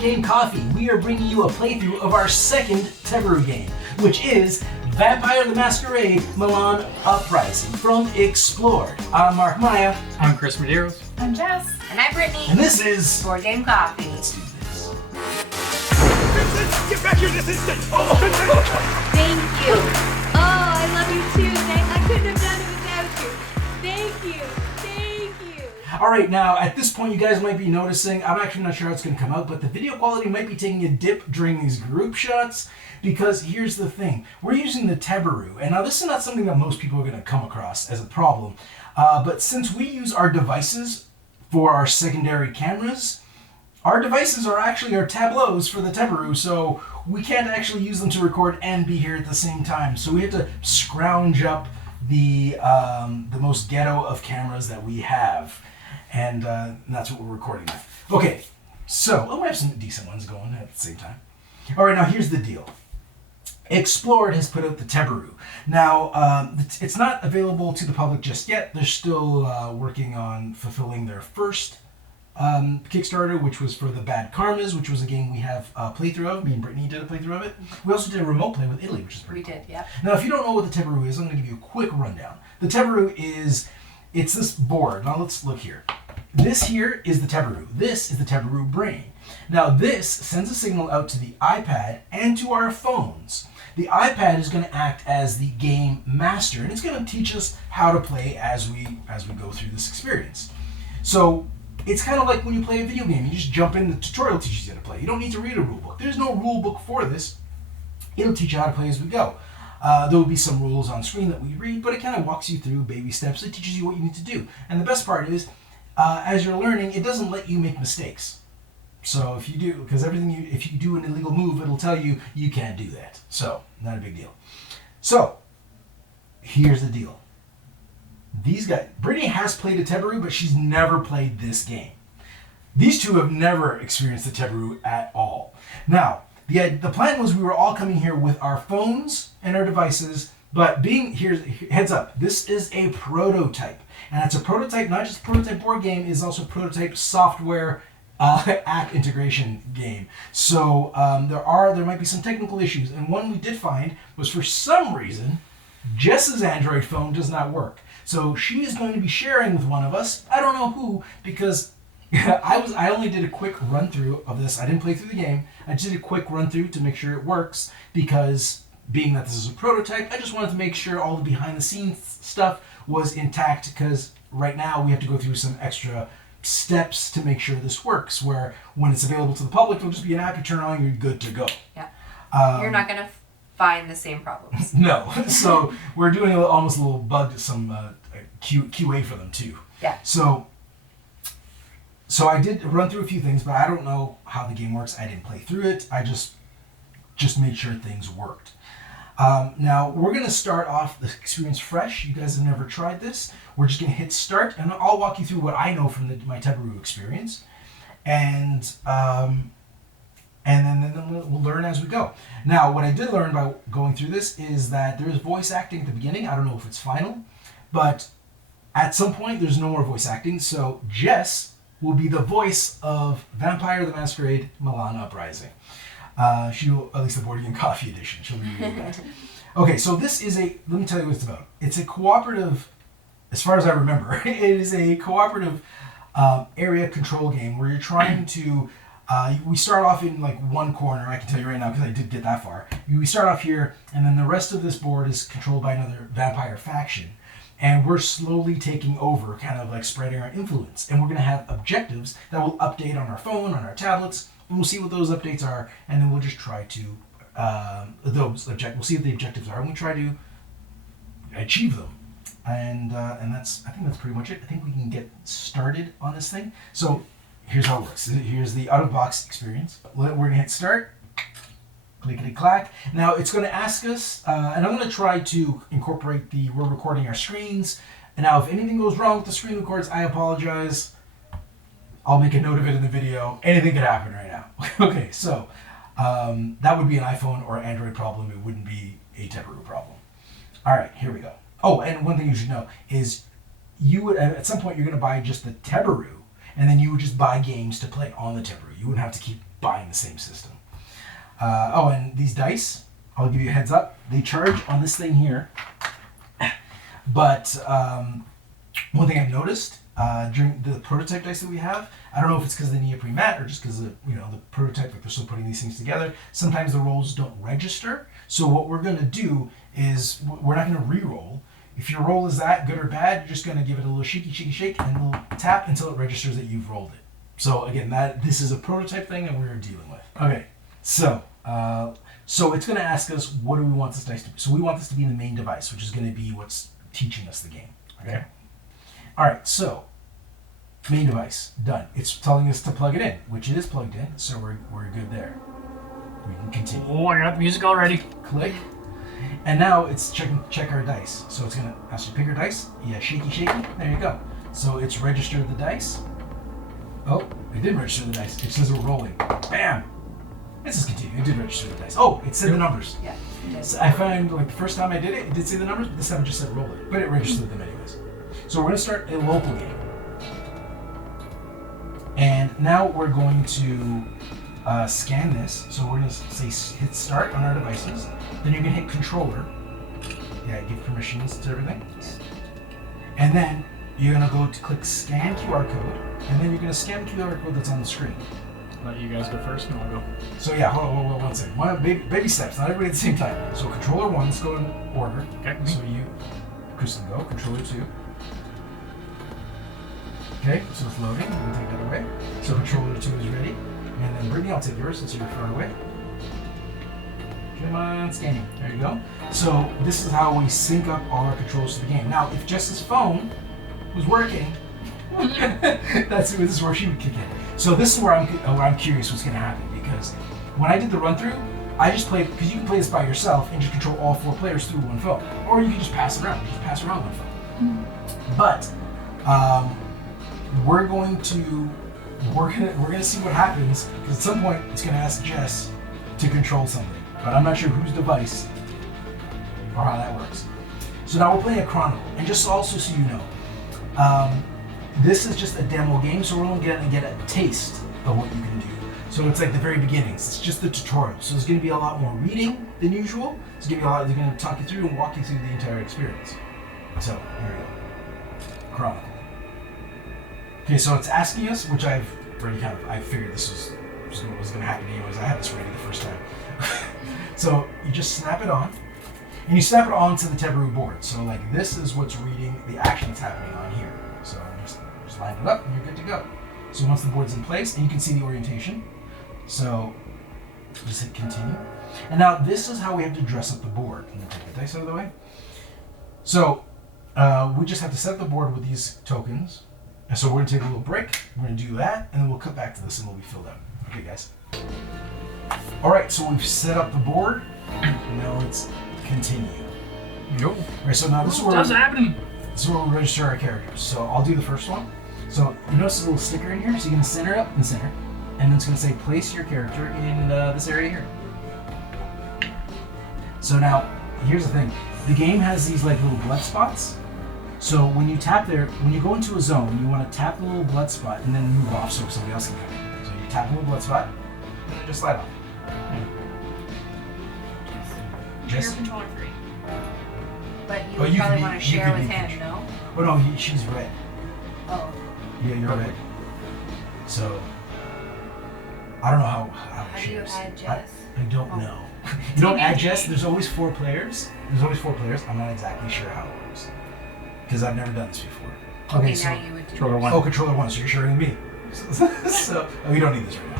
Board Game Coffee, we are bringing you a playthrough of our second Teburu game, which is Vampire the Masquerade Milan Uprising from Explored. I'm Mark Maya. I'm Chris Medeiros. I'm Jess. And I'm Brittany. And this is Board Game Coffee. Let's do this. Vincent, get back here this instant! Oh, Thank you. Oh, I love you too. I couldn't have done it without you. Thank you. Thank you. Alright, now at this point you guys might be noticing, I'm actually not sure how it's going to come out, but the video quality might be taking a dip during these group shots, because here's the thing. We're using the Teburu, and now this is not something that most people are going to come across as a problem, but since we use our devices for our secondary cameras, our devices are actually our tableaus for the Teburu, so we can't actually use them to record and be here at the same time. So we have to scrounge up the most ghetto of cameras that we have, and that's what we're recording with. Okay, so we have some decent ones going at the same time. All right, now here's the deal. Explored has put out the Teburu. Now, it's not available to the public just yet. They're still working on fulfilling their first Kickstarter, which was for the Bad Karmas, which was a game we have a playthrough of. Me and Brittany did a playthrough of it. We also did a remote play with Italy, which is pretty cool. We did, yeah. Now, if you don't know what the Teburu is, I'm going to give you a quick rundown. The Teburu it's this board. Now, let's look here. This here is the Teburu. This is the Teburu brain. Now, this sends a signal out to the iPad and to our phones. The iPad is going to act as the game master, and it's going to teach us how to play as we go through this experience. So it's kind of like when you play a video game. You just jump in, the tutorial teaches you how to play. You don't need to read a rule book. There's no rule book for this. It'll teach you how to play as we go. There will be some rules on screen that we read, but it kind of walks you through baby steps. It teaches you what you need to do. And the best part is, as you're learning, it doesn't let you make mistakes. So if you do, because if you do an illegal move, it'll tell you you can't do that. So, not a big deal. So, here's the deal. These guys, Brittany has played a Teburu, but she's never played this game. These two have never experienced the Teburu at all. Now, the plan was we were all coming here with our phones and our devices, but heads up, this is a prototype. And it's a prototype, not just a prototype board game, it's also a prototype software app integration game. So there might be some technical issues, and one we did find was, for some reason, Jess's Android phone does not work. So she is going to be sharing with one of us. I don't know who, because I only did a quick run through of this. I didn't play through the game. I just did a quick run through to make sure it works, because being that this is a prototype, I just wanted to make sure all the behind the scenes stuff was intact, because right now we have to go through some extra steps to make sure this works, where when it's available to the public, it'll just be an app you turn on, you're good to go. Yeah. You're not going to find the same problems. No. So we're doing almost a little bug, some QA for them too. Yeah. So I did run through a few things, but I don't know how the game works. I didn't play through it. I just made sure things worked. Now, we're going to start off the experience fresh. You guys have never tried this. We're just going to hit start, and I'll walk you through what I know from my Teburu experience. And then we'll learn as we go. Now, what I did learn by going through this is that there is voice acting at the beginning. I don't know if it's final, but at some point there's no more voice acting. So Jess will be the voice of Vampire the Masquerade Milan Uprising. She'll, at least the Board Game Coffee edition, she'll be doing that. Okay, so this is let me tell you what it's about. It's a cooperative, as far as I remember, it is a cooperative area control game where you're trying to, we start off in like one corner, I can tell you right now because I did get that far. We start off here, and then the rest of this board is controlled by another vampire faction. And we're slowly taking over, kind of like spreading our influence. And we're going to have objectives that will update on our phone, on our tablets, and we'll see what those updates are, and then we'll just try to, we'll see what the objectives are, and we'll try to achieve them. And I think that's pretty much it. I think we can get started on this thing. So here's how it works. Here's the out-of-box experience. We're going to hit start, clickety-clack. Now it's going to ask us, and I'm going to try to incorporate we're recording our screens. And now if anything goes wrong with the screen records, I apologize. I'll make a note of it in the video. Anything could happen right now. Okay, so that would be an iPhone or Android problem. It wouldn't be a Teburu problem. All right, here we go. Oh, and one thing you should know is you would, at some point, you're going to buy just the Teburu, and then you would just buy games to play on the Teburu. You wouldn't have to keep buying the same system. And these dice, I'll give you a heads up, they charge on this thing here. But one thing I've noticed during the prototype dice that we have, I don't know if it's because they need a pre-mat or just because the prototype, like they're still putting these things together. Sometimes the rolls don't register. So what we're going to do is we're not going to re-roll. If your roll is that good or bad, you're just going to give it a little shaky shake and a little tap until it registers that you've rolled it. So again, this is a prototype thing that we're dealing with. Okay, so it's going to ask us, what do we want this dice to be? So we want this to be the main device, which is going to be what's teaching us the game. Okay. All right. So main device done. It's telling us to plug it in, which it is plugged in. So we're good there. We can continue. Oh, I got the music already. Click. And now it's check our dice. So it's gonna ask you to pick your dice. Yeah, shaky. There you go. So it's registered the dice. Oh, it did register the dice. It says we're rolling. Bam. Let's just continue. It did register the dice. Oh, it said the numbers. Yeah. So I found like the first time I did it did say the numbers, but this time it just said roll it. But it registered them anyways. So we're gonna start a local game. And now we're going to scan this. So we're gonna say hit start on our devices. Then you can hit controller. Yeah, give permissions to everything. And then you're gonna go to click scan QR code, and then you're gonna scan the QR code that's on the screen. Let you guys go first, and I'll go. So yeah, hold on 1 second. Baby steps, not everybody at the same time. So controller 1, let's go in order. Okay. So Chris can go. Controller 2. Okay, so it's loading. We're gonna take that away. So controller 2 is ready. And then Brittany, I'll take yours since you're far away. Come on, scanning. There you go. So this is how we sync up all our controls to the game. Now, if Jess's phone was working, this is where she would kick in. So this is where I'm curious what's going to happen, because when I did the run through, I just played, because you can play this by yourself and just control all 4 players through one phone, or you can just pass it around. You just pass around one phone. But we're going to see what happens, because at some point it's going to ask Jess to control something, but I'm not sure whose device or how that works. So now we're playing a Chronicle, and just also so you know, this is just a demo game, so we're only going to get a taste of what you can do. So it's like the very beginnings. It's just the tutorial. So there's going to be a lot more reading than usual. It's going to be a lot. They're going to talk you through and walk you through the entire experience. So here we go. Chronicle. Okay, so it's asking us, which I've already I figured this was going to happen anyways. I had this ready the first time. So you just snap it on, and you snap it onto the Teburu board. So like this is what's reading the action that's happening on here. So just line it up, and you're good to go. So once the board's in place, and you can see the orientation. So just hit continue. And now this is how we have to dress up the board. I'm gonna take the dice out of the way. So we just have to set the board with these tokens. And so we're gonna take a little break. We're gonna do that, and then we'll cut back to this, and we'll be filled out. Okay, guys. All right, so we've set up the board. Now let's continue. Yo. All right, so now this is where we register our characters. So I'll do the first one. So you notice a little sticker in here, so you're gonna center it up and center, and then it's gonna say place your character in this area here. So now here's the thing: the game has these like little blood spots. So when you tap there, when you go into a zone, you want to tap the little blood spot and then move off so somebody else can come in. So you tap the little blood spot and then just slide off. You're controller 3. But you But you probably could want be- to you share could with be him, control- no? Oh no, she's red. Oh. Yeah, you're red. So I don't know how How it do you shares. add Jess? I don't Oh. know. You don't add Jess. There's always 4 players. I'm not exactly sure how it works because I've never done this before. Okay, so now you would do Controller yours. 1. oh, controller 1. So you're sharing with me. So we don't need this right now.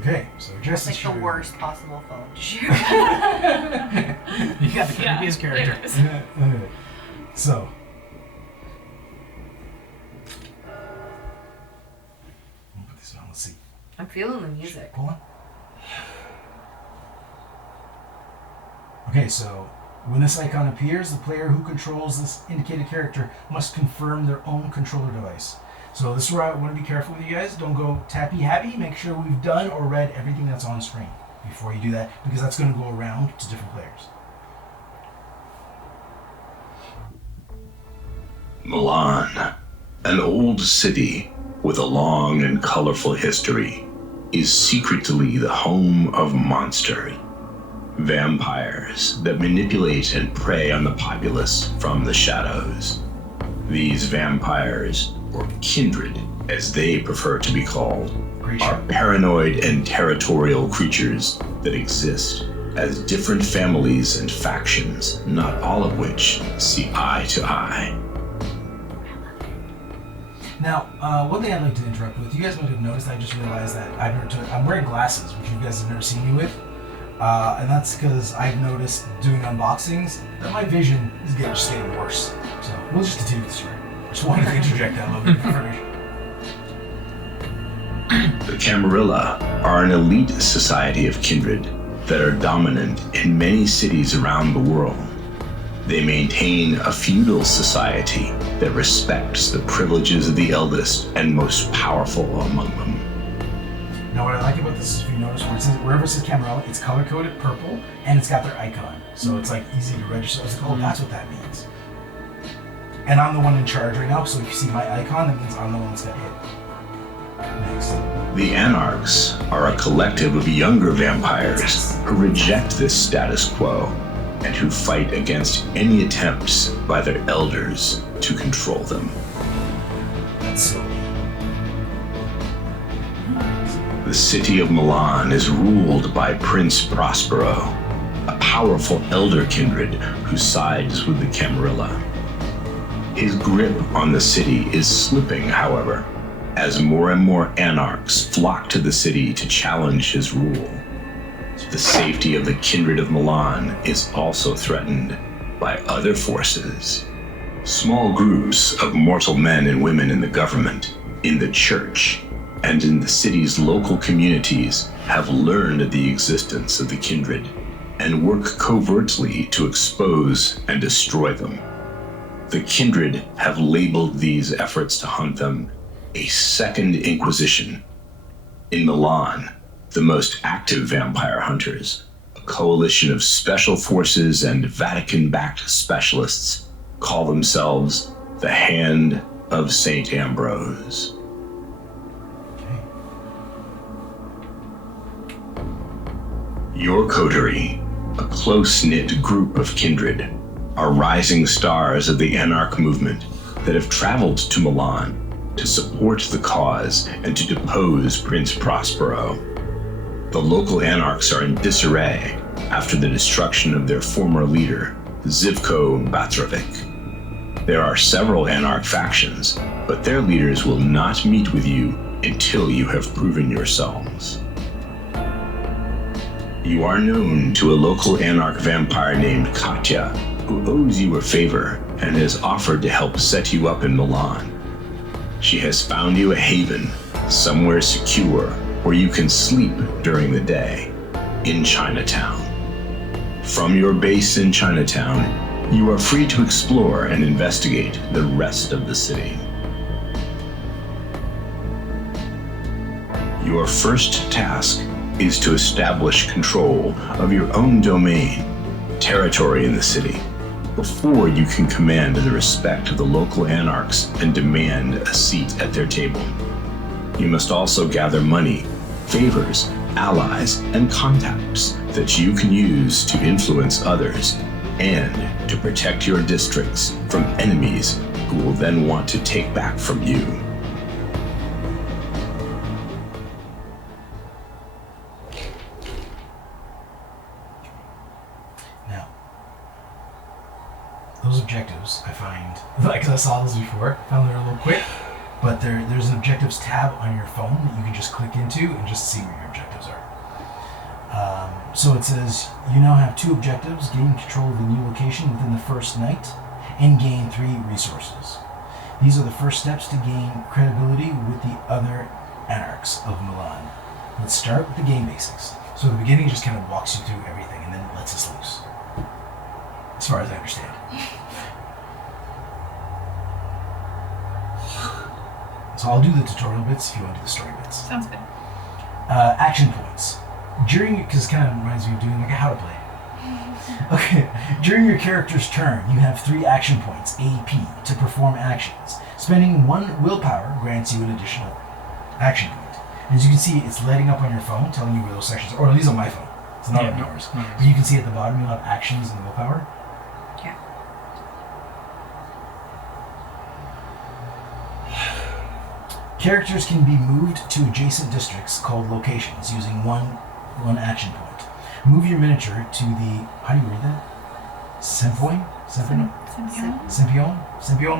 Okay, so Jess is Like sharing. the worst possible phone to share. You got the creepiest character. So. I'll put this on. Let's see. I'm feeling the music. Hold on. Okay, so when this icon appears, the player who controls this indicated character must confirm their own controller device. So this is where I want to be careful with you guys. Don't go tappy-happy. Make sure we've done or read everything that's on screen before you do that, because that's going to go around to different players. Milan, An old city with a long and colorful history is secretly the home of monsters, vampires that manipulate and prey on the populace from the shadows. These vampires, or kindred as they prefer to be called, are paranoid and territorial creatures that exist as different families and factions, not all of which see eye to eye. Now, one thing I'd like to interrupt with, you guys might have noticed, I just realized that I'm wearing glasses, which you guys have never seen me with. And that's because I've noticed doing unboxings that my vision is just getting worse. So we'll just continue the story. Just wanted to interject that a little bit of information. The Camarilla are an elite society of kindred that are dominant in many cities around the world. They maintain a feudal society that respects the privileges of the eldest and most powerful among them. Now, what I like about this is, if you notice, wherever it says Camarilla, it's color-coded purple, and it's got their icon. So it's like easy to register. I was like, oh, that's what that means. And I'm the one in charge right now, so if you see my icon, that means I'm the one that's got hit. Next. The Anarchs are a collective of younger vampires who reject this status quo and who fight against any attempts by their elders to control them. That's so neat. The city of Milan is ruled by Prince Prospero, a powerful elder kindred who sides with the Camarilla. His grip on the city is slipping, however, as more and more Anarchs flock to the city to challenge his rule. The safety of the kindred of Milan is also threatened by other forces. Small groups of mortal men and women in the government, in the church, and in the city's local communities have learned of the existence of the kindred and work covertly to expose and destroy them. The kindred have labeled these efforts to hunt them a second inquisition. In Milan, the most active vampire hunters, a coalition of special forces and Vatican-backed specialists, call themselves the Hand of St. Ambrose. Your coterie, a close-knit group of kindred, are rising stars of the Anarch movement that have traveled to Milan to support the cause and to depose Prince Prospero. The local Anarchs are in disarray after the destruction of their former leader, Zivko Batrovic. There are several Anarch factions, but their leaders will not meet with you until you have proven yourselves. You are known to a local Anarch vampire named Katya, who owes you a favor and has offered to help set you up in Milan. She has found you a haven, somewhere secure, where you can sleep during the day, in Chinatown. From your base in Chinatown, you are free to explore and investigate the rest of the city. Your first task is to establish control of your own domain, territory in the city, before you can command the respect of the local Anarchs and demand a seat at their table. You must also gather money, favors, allies, and contacts that you can use to influence others and to protect your districts from enemies who will then want to take back from you. Now, those objectives, I find, like I saw those before, I found they're a little quick, but there's an objectives tab on your phone that you can just click into and just see where your objectives are. So it says, you now have 2 objectives: gain control of the new location within the first night, and gain 3 resources. These are the first steps to gain credibility with the other Anarchs of Milan. Let's start with the game basics. So the beginning just kind of walks you through everything and then it lets us loose. As far as I understand. So I'll do the tutorial bits if you want to do the story bits. Sounds good. Action points. Because it kind of reminds me of doing like a how to play. Okay, during your character's turn, you have 3 action points, AP, to perform actions. Spending 1 willpower grants you an additional action point. As you can see, it's lighting up on your phone, telling you where those sections are. Oh, no, these are my phone. It's not on yours. But you can see at the bottom, you'll have actions and willpower. Yeah. Characters can be moved to adjacent districts called locations using one action point. Move your miniature to the, how do you read that? Sempion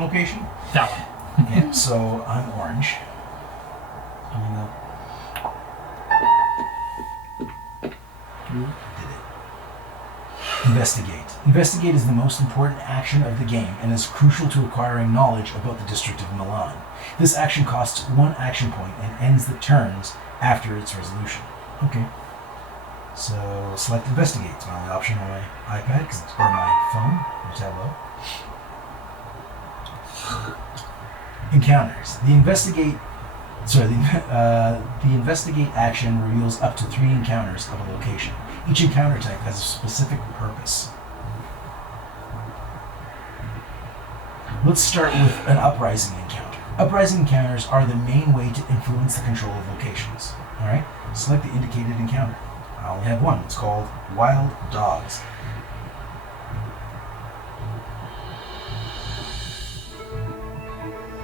location? That one. Yeah, so I'm orange. Did it. Investigate. Investigate is the most important action of the game and is crucial to acquiring knowledge about the district of Milan. This action costs 1 action point and ends the turns after its resolution. Okay. So select investigate. It's my only option on my iPad or my phone or tablet. Encounters. The investigate action reveals up to 3 encounters of a location. Each encounter type has a specific purpose. Let's start with an uprising encounter. Uprising encounters are the main way to influence the control of locations. Alright? Select the indicated encounter. I only have one. It's called Wild Dogs.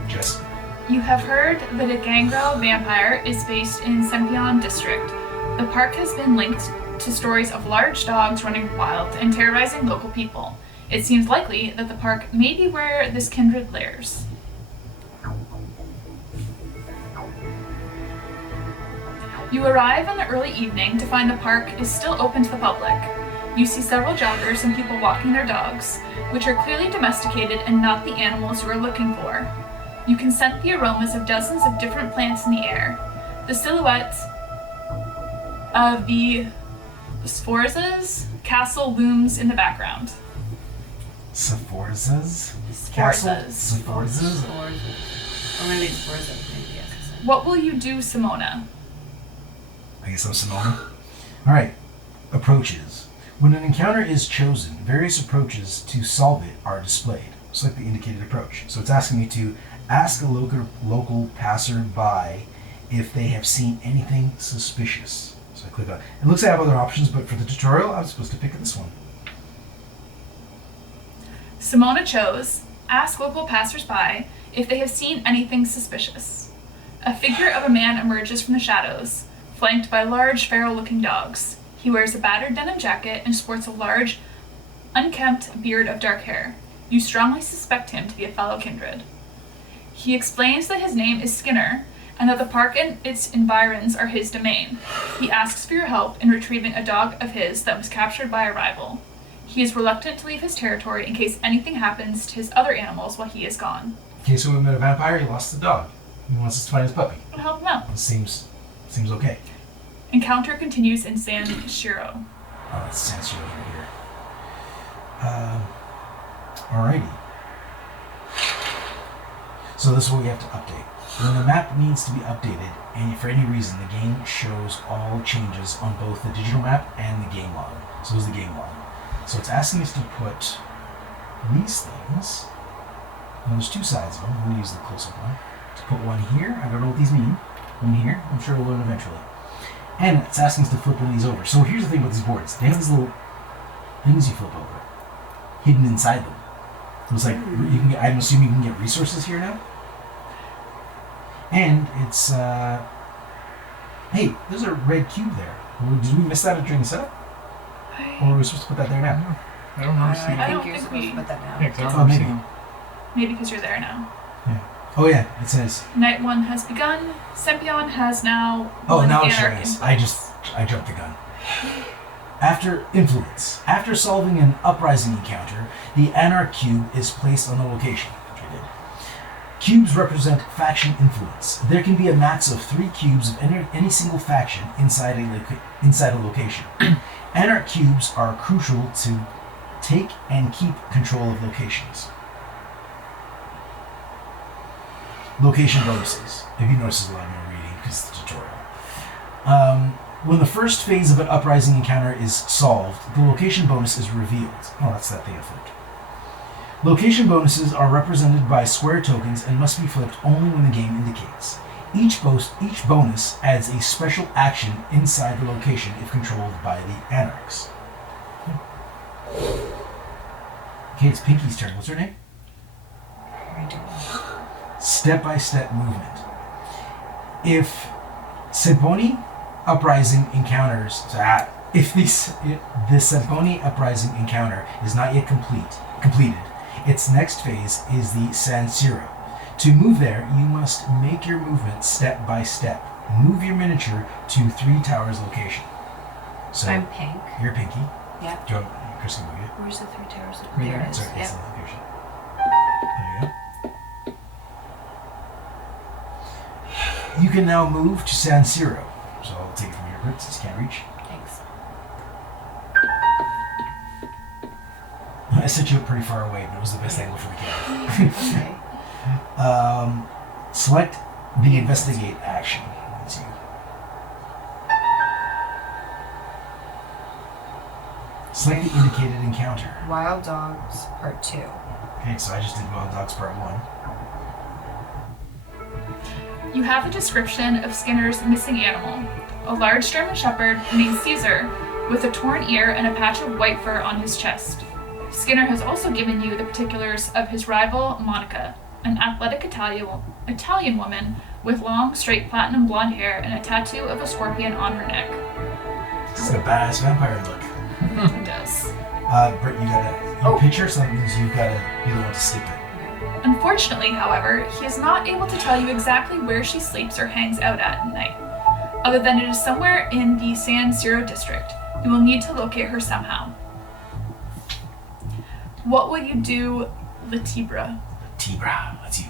Jess. You have heard that a gangrel vampire is based in Sempion district. The park has been linked to stories of large dogs running wild and terrorizing local people. It seems likely that the park may be where this kindred lairs. You arrive in the early evening to find the park is still open to the public. You see several joggers and people walking their dogs, which are clearly domesticated and not the animals you are looking for. You can scent the aromas of dozens of different plants in the air. The silhouette of the Sforza's castle looms in the background. Sforza's? Sforza's. Sforza's? Or maybe it's Forza. Maybe, yes. What will you do, Simona? I guess I'm Simona. Alright. Approaches. When an encounter is chosen, various approaches to solve it are displayed. Select the indicated approach. So it's asking me to ask a local passerby if they have seen anything suspicious. So I click on it. It looks like I have other options, but for the tutorial, I'm supposed to pick this one. Simona chose, ask local passersby if they have seen anything suspicious. A figure of a man emerges from the shadows, flanked by large, feral-looking dogs. He wears a battered denim jacket and sports a large, unkempt beard of dark hair. You strongly suspect him to be a fellow kindred. He explains that his name is Skinner, and that the park and its environs are his domain. He asks for your help in retrieving a dog of his that was captured by a rival. He is reluctant to leave his territory in case anything happens to his other animals while he is gone. Okay, so we met a vampire, he lost the dog. He wants us to find his puppy. I'll help him out. It seems okay. Encounter continues in San Shiro. Oh, that's San Shiro here. Alrighty. So this is what we have to update. When the map needs to be updated, and for any reason, the game shows all changes on both the digital map and the game log. So this is the game log. So it's asking us to put these things. And there's 2 sides of them. I'm going to use the close-up one. To put one here. I don't know what these mean. One here. I'm sure we'll learn eventually. And it's asking us to flip one of these over. So here's the thing with these boards. They have these little things you flip over, hidden inside them. It's like you can get, I'm assuming you can get resources here now. And it's hey, there's a red cube there. Did we miss that during the setup? Or are we supposed to put that there now? I don't know. I I don't think you're think supposed we- to put that Yeah, down. 'cause I don't Oh, remember maybe. seeing- Maybe because you're there now. Yeah. Oh yeah, it says. Night 1 has begun. Sempion has now. Oh, won now it's Anarch showing us. influence. I jumped the gun. After influence. After solving an uprising encounter, the Anarch cube is placed on the location. Which I did. Cubes represent faction influence. There can be a max of 3 cubes of any single faction inside a location. Anarch cubes are crucial to take and keep control of locations. Location bonuses. If you notice, there's a lot more reading because it's a tutorial. When the first phase of an uprising encounter is solved, the location bonus is revealed. Oh, that's that thing I flipped. Location bonuses are represented by square tokens and must be flipped only when the game indicates. Each bonus adds a special action inside the location if controlled by the Anarchs. Okay, it's Pinky's turn. What's her name? I don't know. Step-by-step movement. If Seboni Uprising encounters... If the Seboni Uprising encounter is not yet completed, its next phase is the San Siro. To move there, you must make your movement step by step. Move your miniature to 3 towers location. So I'm pink. You're Pinky. Yeah. Do you want Chris to move you? Where's the 3 towers? Right There there. it is. Sorry, it's Yep. the location. There you go. You can now move to San Siro. So I'll take it from here, but since you can't reach. Thanks. I set you up pretty far away, but it was the best angle for the camera. Okay. Select the investigate action. That's you. Select the indicated encounter. Wild Dogs Part 2. Okay, so I just did Wild Dogs Part 1. You have a description of Skinner's missing animal, a large German Shepherd named Caesar, with a torn ear and a patch of white fur on his chest. Skinner has also given you the particulars of his rival, Monica, an athletic Italian woman with long, straight platinum blonde hair and a tattoo of a scorpion on her neck. This is a badass vampire look. It does. Britt, you gotta picture something, means you've gotta be the one to stick it. Unfortunately, however, he is not able to tell you exactly where she sleeps or hangs out at night, other than it is somewhere in the San Siro district. You will need to locate her somehow. What will you do, Latibra? Tebra, that's you.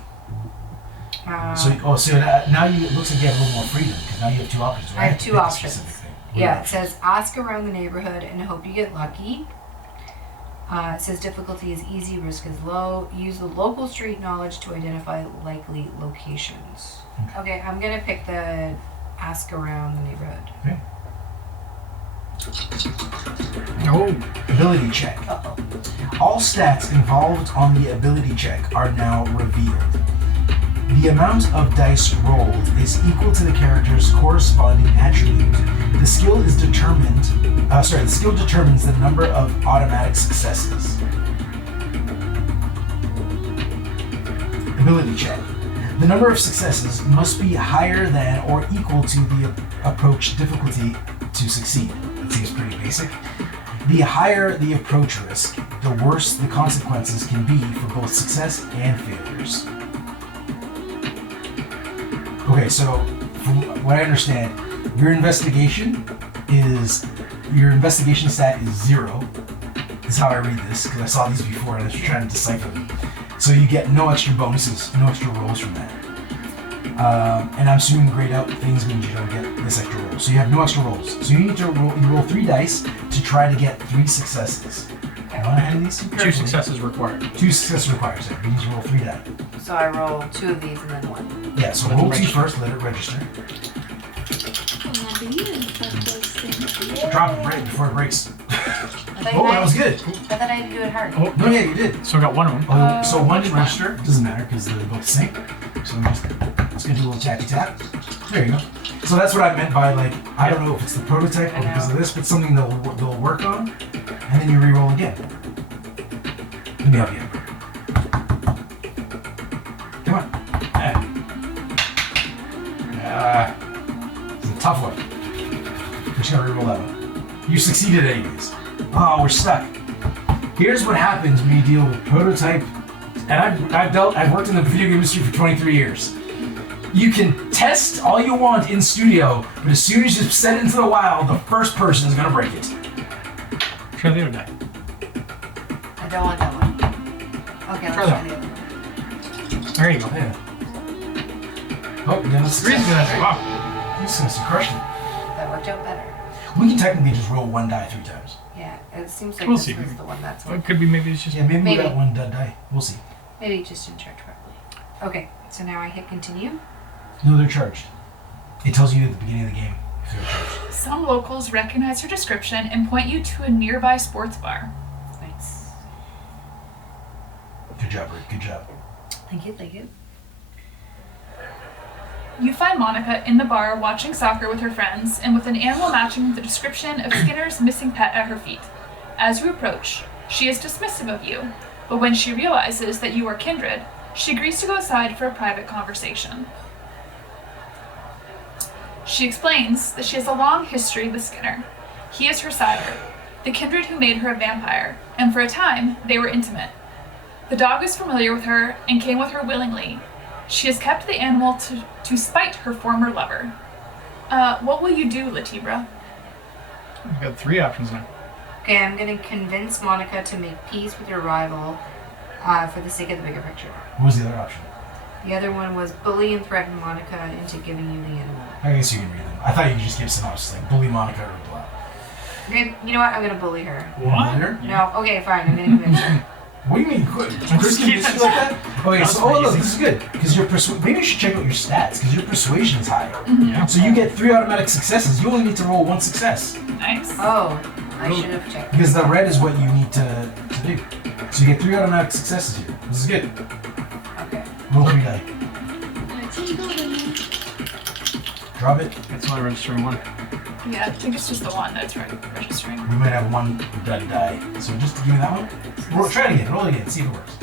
Um, So now it looks like you have a little more freedom, because now you have 2 options, right? I have 2 Pick a options. specific thing. What are Yeah, your it says ask around the neighborhood and hope you get lucky. It says difficulty is easy, risk is low. Use the local street knowledge to identify likely locations. Okay, I'm gonna pick the ask around the neighborhood. Okay. Oh, Ability check. Uh-oh. All stats involved on the ability check are now revealed. The amount of dice rolled is equal to the character's corresponding attribute. The skill determines the number of automatic successes. Ability check. The number of successes must be higher than or equal to the approach difficulty to succeed. That seems pretty basic. The higher the approach risk, the worse the consequences can be for both success and failures. Okay, so from what I understand, your investigation stat is 0. This is how I read this, because I saw these before and I was trying to decipher them. So you get no extra bonuses, no extra rolls from that. And I'm assuming grayed out things means you don't get this extra roll. So you have no extra rolls. So you need to roll 3 dice to try to get 3 successes. I want to handle these 2 carefully. 2 successes required. 2 successes required, so you need to roll 3 die. So I roll 2 of these and then 1. Yeah, so Let it roll 2 register. first, let it register. Drop it right before it breaks. Oh, that was good. I thought I had to do it hard. Oh, No, yeah, you did. so I got one of them. Oh, so 1 didn't register. Doesn't matter because they're both the same. So I'm just gonna do a little tappy tap. There you go. So that's what I meant by like, I don't know if it's the prototype or because of this, but something they'll work on, and then you re-roll again. Let me help you. Come on. It's a tough one. We're just gonna re-roll that one. You succeeded anyways. Oh, we're stuck. Here's what happens when you deal with prototype, and I've worked in the video game industry for 23 years. You can test all you want in studio, but as soon as you set it into the wild, the first person is gonna break it. Try the other die. I don't want that one. Okay, let's Try try that. the other one. There you go. Yeah. Oh, yeah, let's Three's good. Wow. He's gonna crush it. That worked out better. We can technically just roll 1 die 3 times. Yeah, it seems like We'll this see. was the one that's Well, it could be maybe it's just. Yeah, maybe we Maybe. got 1 dead die. We'll see. maybe it just didn't charge properly. Okay, so now I hit continue. No, they're charged. It tells you at the beginning of the game if they're charged. Some locals recognize her description and point you to a nearby sports bar. Nice. Good job, Rick. Good job. Thank you, thank you. You find Monica in the bar watching soccer with her friends and with an animal matching the description of Skinner's missing pet at her feet. As you approach, she is dismissive of you, but when she realizes that you are kindred, she agrees to go aside for a private conversation. She explains that she has a long history with Skinner. He is her sire, the kindred who made her a vampire, and for a time, they were intimate. The dog is familiar with her and came with her willingly. She has kept the animal to spite her former lover. What will you do, Latibra? We've got 3 options now. Okay, I'm gonna convince Monica to make peace with her rival for the sake of the bigger picture. What was the other option? The other one was bully and threaten Monica into giving you the animal. I guess you can read them. I thought you could just give synopsis, like bully Monica or blah. Okay, you know what? I'm gonna bully her. What? Bully her? No, okay, fine. I'm gonna convince her. What do you mean? Chris can do like that? Okay, so look, this is good because your maybe you should check out your stats because your persuasion is high. Yeah. So you get 3 automatic successes. You only need to roll 1 success Nice. Oh, I should have checked. because the red is what you need to do. So you get 3 automatic successes here. This is good. Okay. Roll 3 die. Drop it. That's only registering 1. Yeah, I think it's just the one that's registering. We might have 1 dead die. So just give me that one. Try it again. Roll it again. See if it works.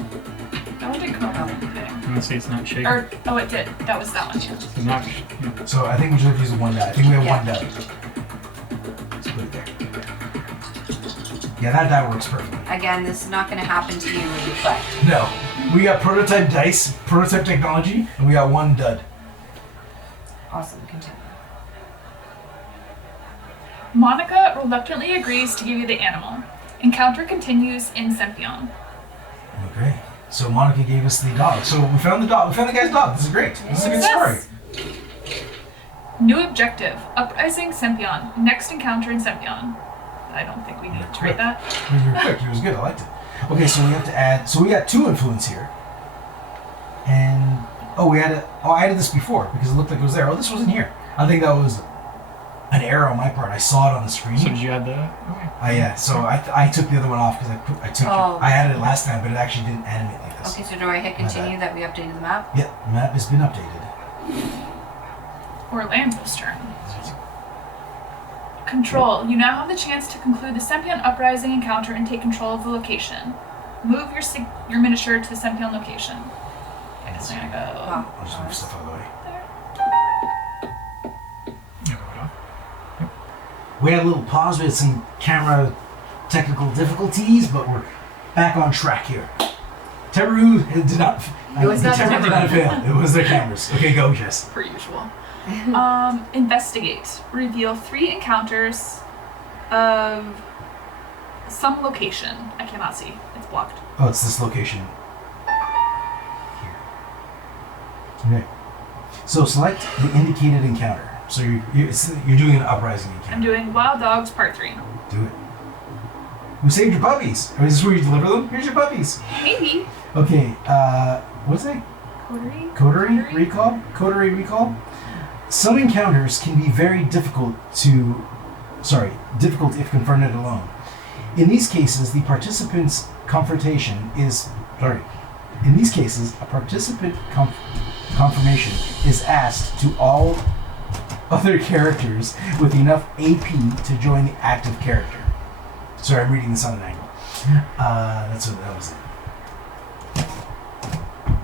That one didn't come up with anything. I'm gonna say it's not shaking. Or, oh, it did. That was that one, yeah. It's not. Yeah. So I think we should have used 1 die. I think we have Yeah. 1 die. Let's put it there. Yeah, that die works perfectly. Again, this is not gonna happen to you when you play. No. We got prototype dice, prototype technology, and we got 1 dud. Awesome, continue. Monica reluctantly agrees to give you the animal. Encounter continues in Sempion. Okay. So Monica gave us the dog. So we found the dog. We found the guy's dog. This is great. This is a good story. New objective. Uprising Sempion. Next encounter in Sempion. I don't think we need to write that. You were quick. It was good. I liked it. Okay, so we have to add. So we got 2 influence here. And we had I added this before because it looked like it was there. Oh, this wasn't here. I think that was an error on my part. I saw it on the screen. So did you add that? Okay. Yeah. So I took the other one off because I added it last time, but it actually didn't animate like this. Okay, so do I hit continue that we updated the map? Yep. Map has been updated. Orlando's turn. Control. You now have the chance to conclude the Sempion Uprising encounter and take control of the location. Move your miniature to the Sempion location. I guess I'm gonna go. Wow. I'll just move stuff out of the way. Yeah, we go. We had a little pause. We had some camera technical difficulties, but we're back on track here. Teburu did not. It was not Teburu did not fail. It was their cameras. Okay, go, Jess. Per usual. Investigate. Reveal 3 encounters of some location. I cannot see. It's blocked. Oh, it's this location. Here. Okay. So select the indicated encounter. So you're doing an uprising encounter. I'm doing Wild Dogs Part 3. Do it. We saved your puppies. Is this where you deliver them? Here's your puppies. Maybe. Okay. What's it? Coterie? Coterie recall. Some encounters can be very difficult if confronted alone. In these cases, a participant confirmation is asked to all other characters with enough AP to join the active character. Sorry, I'm reading this on an angle. That was it.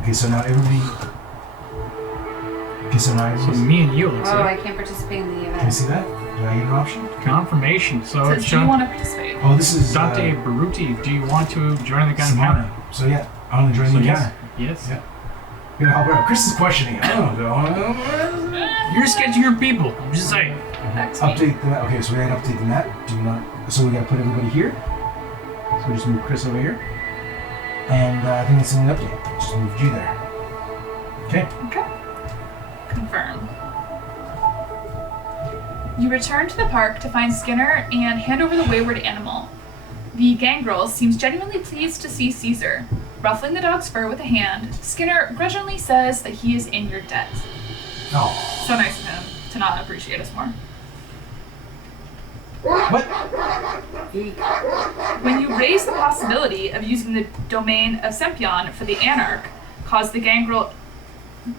Okay, so now everybody. So me and you, looks Oh, like. I can't participate in the Can you event. see that? Do I get an option? Confirmation. So Says, it's do you want to participate? Oh, this is Dante Baruti. Do you want to join the Simona. encounter? So yeah, I'm gonna join the encounter. Yes. Yeah. We're gonna help her out. Chris is questioning it. I don't know. You're sketching your people. I'm just saying. That's me. Update the map. Okay, so we gotta update the map. So we gotta put everybody here. So we just move Chris over here. And I think that's the only update. Just moved you there. Okay. Okay. Confirm. You return to the park to find Skinner and hand over the wayward animal. The gangrel seems genuinely pleased to see Caesar. Ruffling the dog's fur with a hand, Skinner grudgingly says that he is in your debt. Oh. So nice of him to not appreciate us more. What? When you raise the possibility of using the domain of Sempion for the Anarch, cause the gangrel...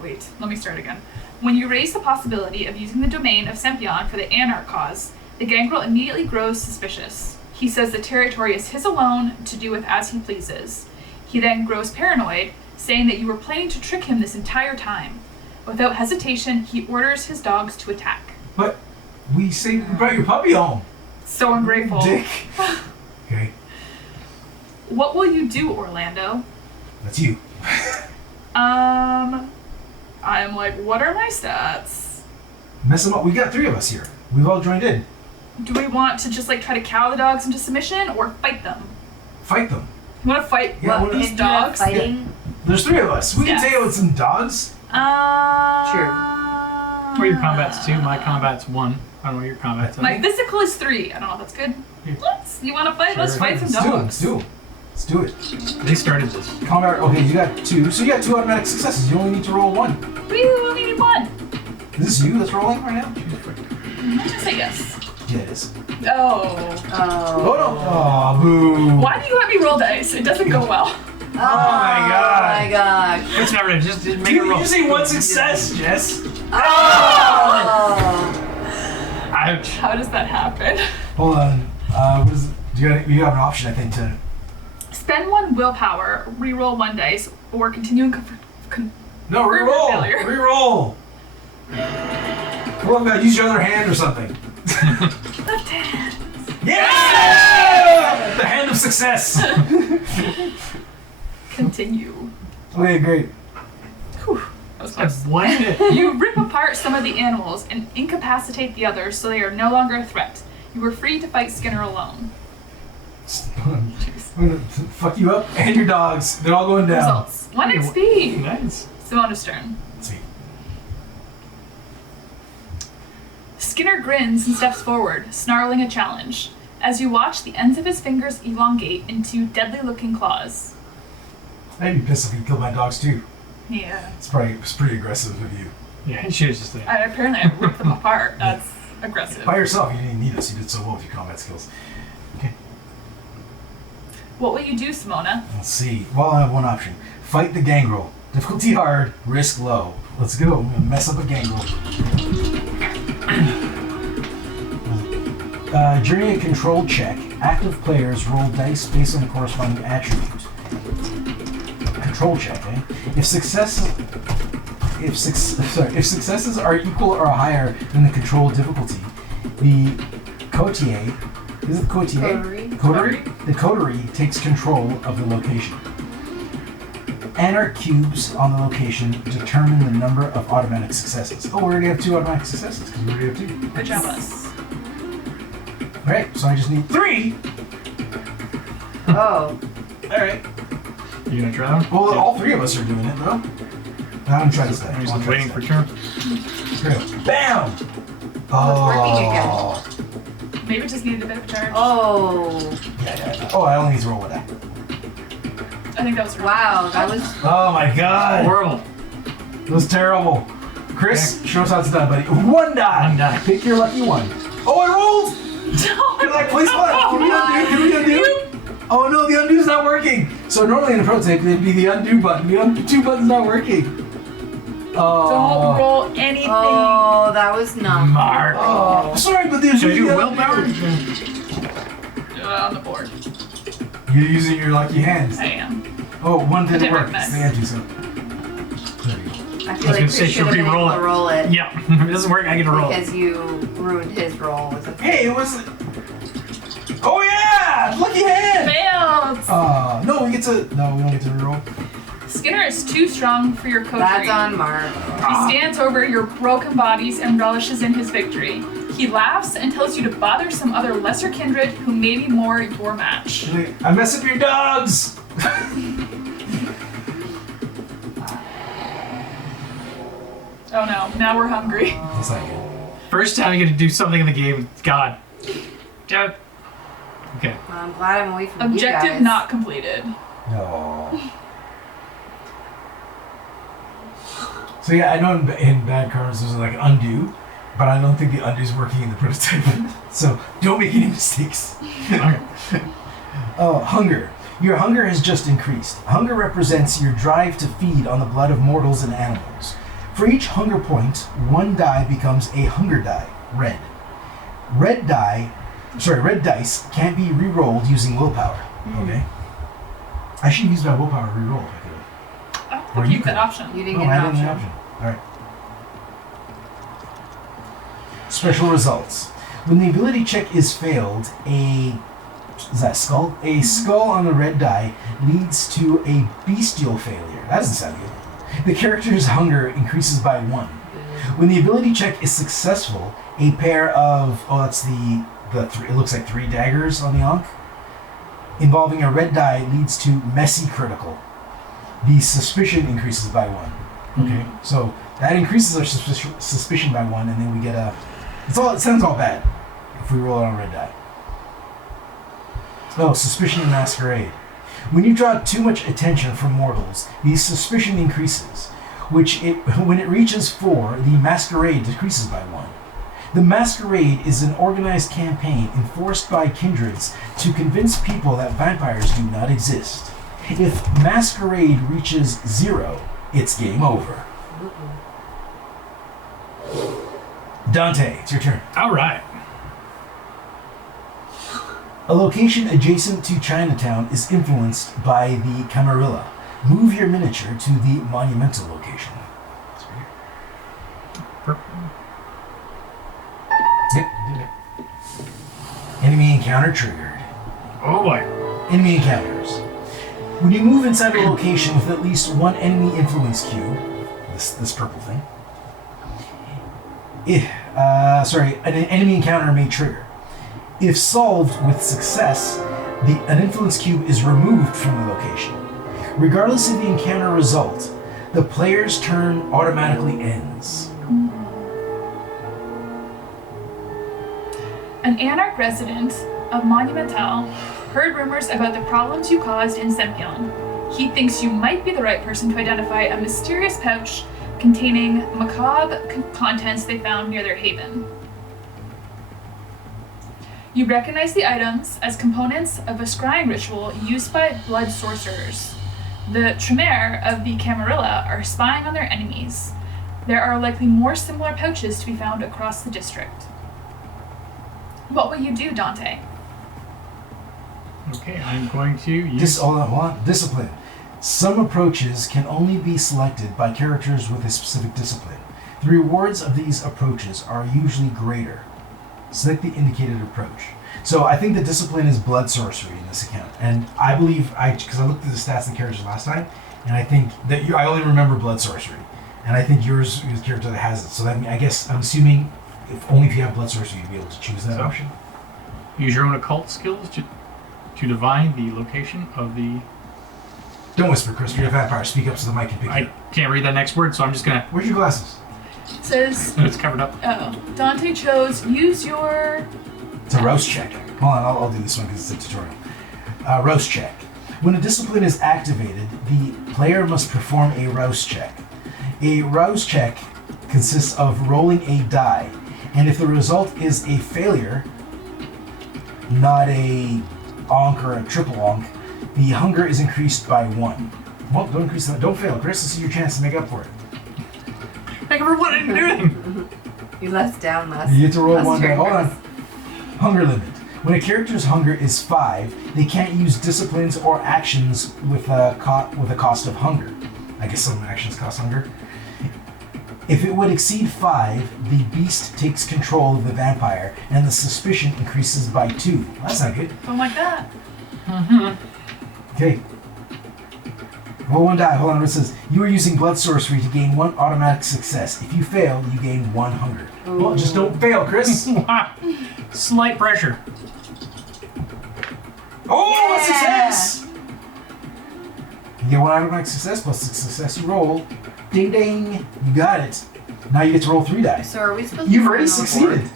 Wait, let me start again. When you raise the possibility of using the domain of Sempion for the Anarch cause, the gangrel immediately grows suspicious. He says the territory is his alone to do with as he pleases. He then grows paranoid, saying that you were planning to trick him this entire time. Without hesitation, he orders his dogs to attack. But we brought your puppy home. So ungrateful. Dick. Okay, What will you do, Orlando? that's you. I'm like, what are my stats? Mess them up. We got 3 of us here. We've all joined in. Do we want to just like try to cow the dogs into submission or fight them? Fight them. You want to fight Yeah, Well, these if you're not dogs? fighting. There's 3 of us. We can Yes. take out some dogs. True. What are your combats 2? My combat's 1. I don't know what your combat's. My physical is 3. I don't know if that's good. You want to fight? Let's Sure. fight some Let's do it. dogs. Let's do it. They started this. Combat. Okay, you got 2. So you got 2 automatic successes. You only need to roll 1. We only need 1. Is this you that's rolling right now? I'm gonna say yes. Yeah, it is. Oh. Oh no! Oh, boo! Why do you let me roll dice? It doesn't go well. Oh my God. Oh my gosh. It's never just make Dude, a roll. you say 1 success, Jess. Oh. Ouch. How does that happen? Hold on. What is it? You have an option, I think, to. Spend 1 willpower, re-roll 1 dice, or continue No, Further reroll. failure. Reroll. Come on, man. Use your other hand or something. left hand. Yeah! The hand of success. Continue. Okay, great. Whew, that was close. That's 1 hit. You rip apart some of the animals and incapacitate the others so they are no longer a threat. You were free to fight Skinner alone. I'm gonna fuck you up and your dogs. They're all going down. Results. 1 XP. Nice. Simona's turn. Sweet. Skinner grins and steps forward, snarling a challenge. As you watch, the ends of his fingers elongate into deadly-looking claws. I'd be pissed if you killed my dogs too. Yeah. It's pretty aggressive of you. Yeah, he should have just like. Apparently I ripped them apart. That's aggressive. By yourself, you didn't need us. You did so well with your combat skills. Okay. What will you do, Simona? Let's see. Well, I have one option. Fight the gangrel. Difficulty hard, risk low. Let's go. I'm gonna mess up a gangrel. During a control check, active players roll dice based on the corresponding attribute. Control check, eh? If successes are equal or higher than the control difficulty, the coterie, is it coterie? Coterie. The coterie takes control of the location. Anarch cubes on the location determine the number of automatic successes. Oh, we already have 2 automatic successes because we already have 2. Good job, us. Alright, so I just need 3. Oh. Alright. You gonna try them? Well, all 3 of us are doing it, though. Now I'm trying to stay. I'm just waiting for turn. Bam! working Oh. Maybe it just needed a bit of a charge. Oh. Yeah. Oh, I only need to roll with that. I think that was wrong. Wow, that was. Oh my god. Horrible. That was terrible. Chris, show us how it's done, buddy. 1 die. 1 die. Pick your lucky one. Oh, I rolled! Can I place one? Can we undo? Can we undo? Oh no, the undo's not working. So normally in a prototype, it'd be the undo button. The undo button's not working. Oh. Don't roll anything. Oh, that was not. Mark. Oh, sorry, but there's Should I do the willpower? undo. On the board. You're using your lucky hands. I am. Oh, 1 didn't Different work. mess. It's the undo, so. There you go. I I feel was like gonna say, Chris should have been re-roll able it. to roll it Yeah, if it doesn't work, I get to roll. because you ruined his roll. With a Hey, it was. Oh yeah! Lucky hand! Failed! No, we get to. No, we don't get to reroll. Skinner is too strong for your coterie. That's on Mark. He stands over your broken bodies and relishes in his victory. He laughs and tells you to bother some other lesser kindred who may be more your match. Wait, I mess up your dogs! Oh no, now we're hungry. That's not good. First time I get to do something in the game. God. Damn it. Okay. Well, I'm glad I'm away from you Objective guys. not completed. No. So yeah, I know in Bad Cards there's like an undo, but I don't think the undo's working in the prototype. So don't make any mistakes. Okay. Hunger. Your hunger has just increased. Hunger represents your drive to feed on the blood of mortals and animals. For each hunger point, one die becomes a hunger die, red. Red dice can't be re-rolled using willpower. Okay. I should use my willpower to re-roll if I could. I Or don't you think that could. option. You didn't Oh, get I an didn't option. get an option. Alright. Special results. When the ability check is failed, is that skull? A skull on the red die leads to a bestial failure. That doesn't sound good. The character's hunger increases by 1. When the ability check is successful, a pair of that's the three, it looks like 3 daggers on the Ankh involving a red die leads to messy critical. The suspicion increases by 1. Okay, so that increases our suspicion by 1, and then we get a. It sounds all bad if we roll it on a red die. Oh, suspicion and masquerade. When you draw too much attention from mortals, the suspicion increases. When it reaches 4, the masquerade decreases by 1. The Masquerade is an organized campaign enforced by kindreds to convince people that vampires do not exist. If Masquerade reaches 0, it's game over. Dante, it's your turn. All right. A location adjacent to Chinatown is influenced by the Camarilla. Move your miniature to the monumental location. Yep, you did it. Enemy encounter triggered. Oh boy. Enemy encounters. When you move inside a location with at least one enemy influence cube, this purple thing, an enemy encounter may trigger. If solved with success, an influence cube is removed from the location. Regardless of the encounter result, the player's turn automatically ends. An Anarch resident of Monumental heard rumors about the problems you caused in Sempion. He thinks you might be the right person to identify a mysterious pouch containing macabre contents they found near their haven. You recognize the items as components of a scrying ritual used by blood sorcerers. The Tremere of the Camarilla are spying on their enemies. There are likely more similar pouches to be found across the district. What will you do, Dante? Okay, I'm going to use. Hold on. Discipline. Some approaches can only be selected by characters with a specific discipline. The rewards of these approaches are usually greater. Select the indicated approach. So I think the discipline is blood sorcery in this account, and I believe because I looked at the stats of the characters last time, and I think that I only remember blood sorcery, and I think yours is the character that has it. So that I guess I'm assuming if you have blood sorcery, you'd be able to choose that option. Use your own occult skills to divine the location of the. Don't whisper, Chris. You're a vampire. Speak up so the mic can pick you I up. can't read that next word, so I'm just gonna. Where's your glasses? It says, It's covered up. Dante chose use your... It's a rouse check. Hold on, I'll do this one because it's a tutorial. Rouse check. When a discipline is activated, the player must perform a rouse check. A rouse check consists of rolling a die, and if the result is a failure, not a onk or a triple onk, the hunger is increased by 1. Well, don't increase that. Don't fail, Chris. This is your chance to make up for it. Make up for what I didn't do anything. You less down less. You get to roll less 1 die. turn, Hold on. Chris. Hunger limit. When a character's hunger is 5, they can't use disciplines or actions with a cost of hunger. I guess some actions cost hunger. If it would exceed 5, the beast takes control of the vampire, and the suspicion increases by 2. Well, that's not good. Don't like that. Okay. Roll 1 die. Hold on. It says you are using blood sorcery to gain 1 automatic success. If you fail, you gain 1 hunger. Well, just don't fail, Chris. Slight pressure. Oh, Yeah. success! You get 1 automatic success plus the success you roll. Ding ding. You got it. Now you get to roll 3 dice. So are we supposed to You've be already rolling on the succeeded. board?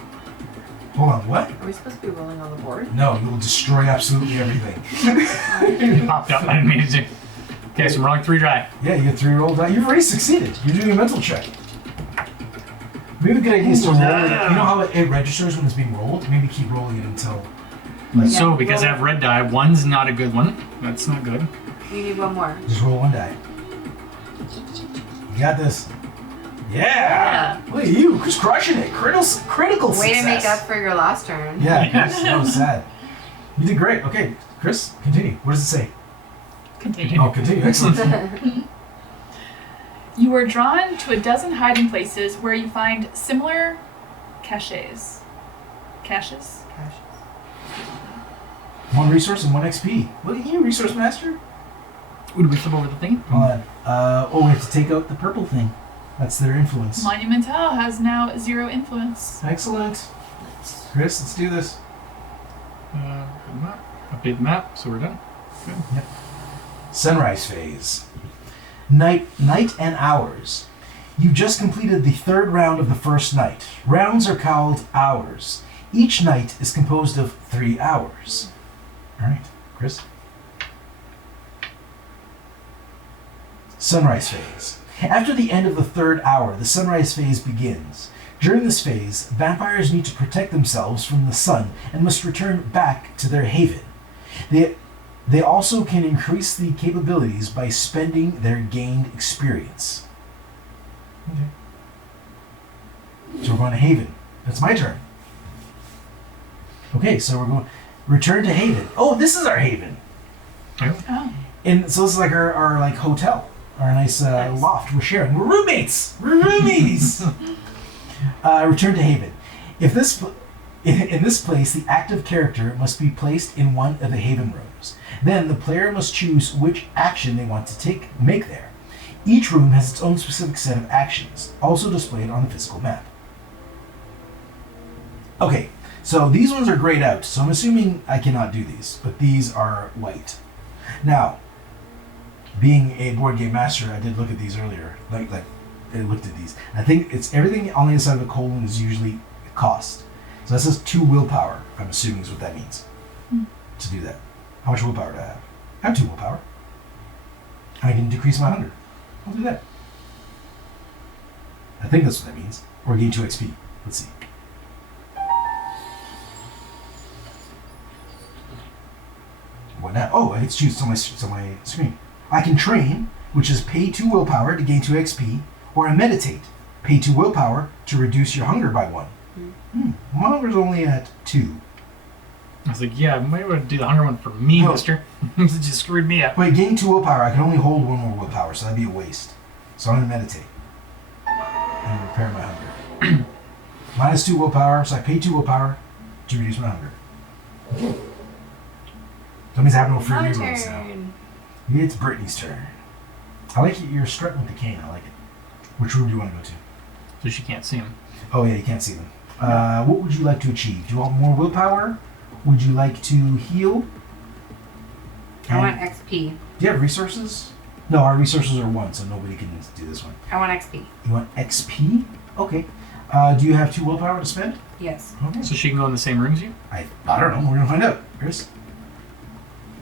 Hold on, what? Are we supposed to be rolling on the board? No, you will destroy absolutely everything. It popped up. I didn't mean to. Okay, so I'm rolling 3 die. Yeah, you get 3 roll die. You've already succeeded. You're doing a mental check. Maybe a good idea is to roll it. Yeah. You know how it registers when it's being rolled? Maybe keep rolling it until. So, because I have red die, one's not a good one. That's not good. You need one more. Just roll one die. You got this. Yeah! Look at you, Chris crushing it. Critical Way success. to make up for your last turn. Yeah, Chris, that was sad. You did great. Okay, Chris, continue. What does it say? Continue. Oh, continue. Excellent. You are drawn to a dozen hiding places where you find similar caches. Caches? One resource and one XP. Look at you, resource master. Would we flip over the thing? Hold on. Oh, we have to take out the purple thing. That's their influence. Monumental has now 0 influence. Excellent. Chris, let's do this. Map. Update the map, so we're done. Good. Sunrise phase. Night and hours. You just completed the 3rd round of the first night. Rounds are called hours. Each night is composed of 3 hours. All right, Chris. Sunrise phase. After the end of the 3rd hour, the sunrise phase begins. During this phase, vampires need to protect themselves from the sun and must return back to their haven. They also can increase the capabilities by spending their gained experience. Okay. So we're going to Haven. That's my turn. Okay, so we're going return to Haven. Oh, this is our Haven. Oh. And so this is like our like hotel, our nice loft we're sharing. We're roommates. We're roomies. Return to Haven. In this place, the active character must be placed in one of the Haven rooms. Then the player must choose which action they want to make there. Each room has its own specific set of actions, also displayed on the physical map. Okay, so these ones are grayed out, so I'm assuming I cannot do these, but these are white. Now, being a board game master, I did look at these earlier. Like I looked at these. I think it's everything on the inside of the colon is usually cost. So that says 2 willpower, I'm assuming is what that means. To do that. How much willpower do I have? I have 2 willpower. I can decrease my hunger. I'll do that. I think that's what that means. Or gain 2 XP. Let's see. What now? Oh, I get to choose. It's on my screen. I can train, which is pay 2 willpower to gain 2 XP, or I meditate. Pay 2 willpower to reduce your hunger by 1. My hunger's only at 2. I was like, yeah, I might want to do the hunger one for me, No. mister. It just screwed me up. Wait, gain 2 willpower. I can only hold 1 more willpower, so that'd be a waste. So I'm gonna meditate and repair my hunger. Minus 2 willpower, so I pay 2 willpower to reduce my hunger. That means I have no free My rerolls now. turn. Maybe it's Brittany's turn. I like it. You're strutting with the cane. I like it. Which room do you want to go to? So she can't see him. Oh yeah, you can't see them. What would you like to achieve? Do you want more willpower? Would you like to heal? I And- want XP. Do you have resources? No, our resources are 1, so nobody can do this one. I want XP. You want XP? Okay. Do you have 2 willpower to spend? Yes. Okay. So she can go in the same room as you? I don't know. We're gonna find out. Chris.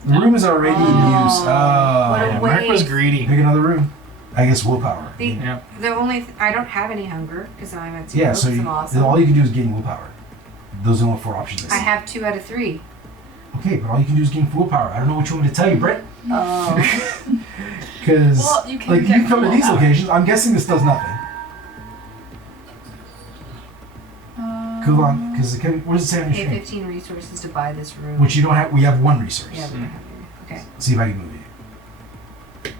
The room is already in use. What a Yeah, Mark was waste. greedy. Pick another room. I guess willpower. The, Yeah. the only I don't have any hunger because I'm at 0. Yeah, so I'm awesome. all you can do is gain willpower. Those are the only 4 options I I see. have 2 out of 3. Okay, but all you can do is gain willpower. I don't know which one to tell you, Brett. Oh. Because Well, you can like get you come to these willpower. locations, I'm guessing this does nothing. Cool on, because what does it say on your Pay screen? 15 resources to buy this room. Which you don't have. We have 1 resource. Yeah, we don't have any. Okay. See if I can move you.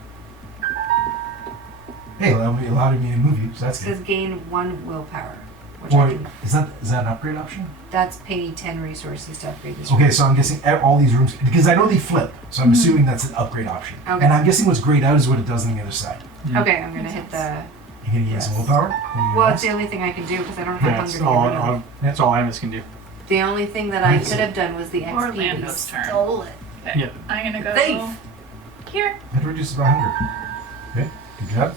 Hey, allowed me to move you, so that's It good. says gain 1 willpower. Which I Or can, is that an upgrade option? that's pay 10 resources to upgrade this room. Okay, so I'm guessing all these rooms because I know they flip, so I'm assuming that's an upgrade option. Okay. And I'm guessing what's grayed out is what it does on the other side. Okay, I'm gonna hit the. You can gain some Yes. willpower. Well, it's the only thing I can do because I don't have Yeah, hunger that's to all, get rid of. that's all Amos can do. The only thing that I Nice. could have done was the XP. but he Orlando's turn. stole it. Okay. Yeah. I'm gonna go Thief. here, That reduces my hunger. Okay, good job.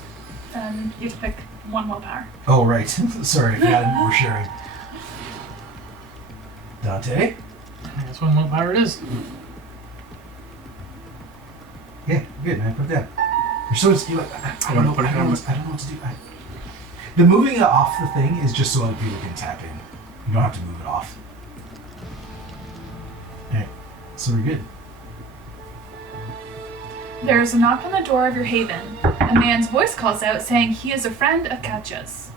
and you have to pick 1 willpower. Oh, right. Sorry, I forgot we're sharing. Dante? That's one willpower it is. Yeah, good, man. Put it down. You're so you're like, I don't know. Put it I don't know down. what to do. The moving it off the thing is just so other people can tap in. You don't have to move it off. Okay, so we're good. There is a knock on the door of your haven. A man's voice calls out saying he is a friend of Katja's.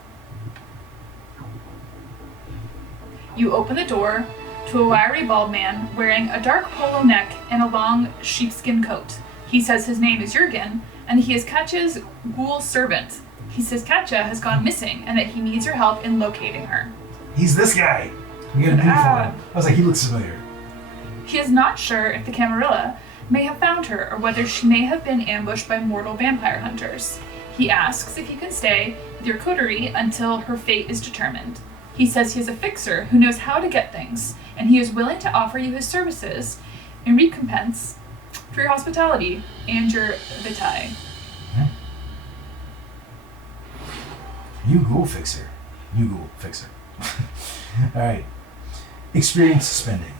You open the door to a wiry bald man wearing a dark polo neck and a long sheepskin coat. He says his name is Jurgen and he is Katja's ghoul servant. He says Katja has gone missing and that he needs your help in locating her. He's this guy. We got a name for him. I was like, he looks familiar. He is not sure if the Camarilla may have found her or whether she may have been ambushed by mortal vampire hunters. He asks if you can stay with your coterie until her fate is determined. He says he is a fixer who knows how to get things, and he is willing to offer you his services in recompense for your hospitality and your vitae. Yeah. New ghoul fixer. New ghoul fixer. Alright. Experience spending.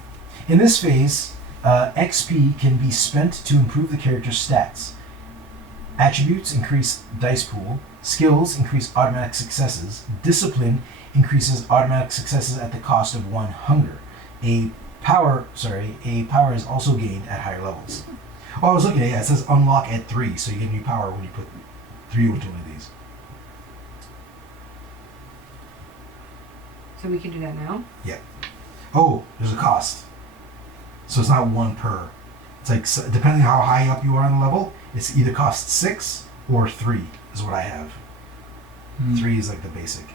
In this phase, XP can be spent to improve the character's stats. Attributes increase dice pool. Skills increase automatic successes. Discipline increases automatic successes at the cost of 1 hunger. A power is also gained at higher levels. Oh, I was looking at it. It says unlock at 3, so you get new power when you put 3 into one of these. So we can do that now? Yeah. Oh, there's a cost. So it's not 1 per. It's like, depending how high up you are on the level, it's either cost 6 or 3 is what I have. 3 is like the basic.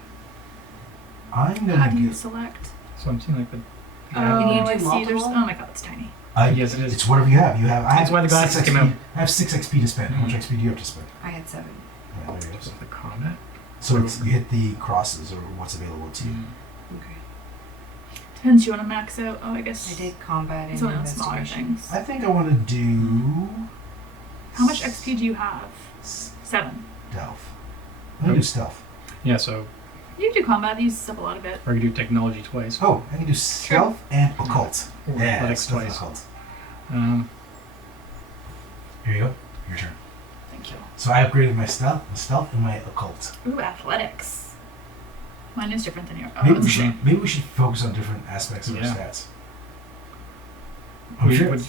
I'm gonna How do you get. select? So I'm seeing like the. Oh, Can you do I see. There's, multiple? oh my god, it's tiny. Yes, it is. It's whatever you have. You have. I That's have why the glasses 6 came XP. out. I have 6 XP to spend. How much XP do you have to spend? I had 7. Right, there you go. The combat. So it's, you hit the crosses or what's available to you. Okay. Depends, you want to max out? Oh, I guess. I did combat and It's one of the smaller investigation. things. I think I want to do. How much XP do you have? 7. Stealth. I'm gonna do stealth. Yeah, so You do combat, you use up a lot of it. or you do technology twice. Oh, I can do stealth and occult. Or Yeah, athletics stealth and twice. occult. Um, Here you go. Your turn. Thank you. So I upgraded my stealth and my occult. Ooh, athletics. Mine is different than yours. Oh, Maybe it's we the should same. maybe we should focus on different aspects of our Yeah. stats. I'm what, sure. what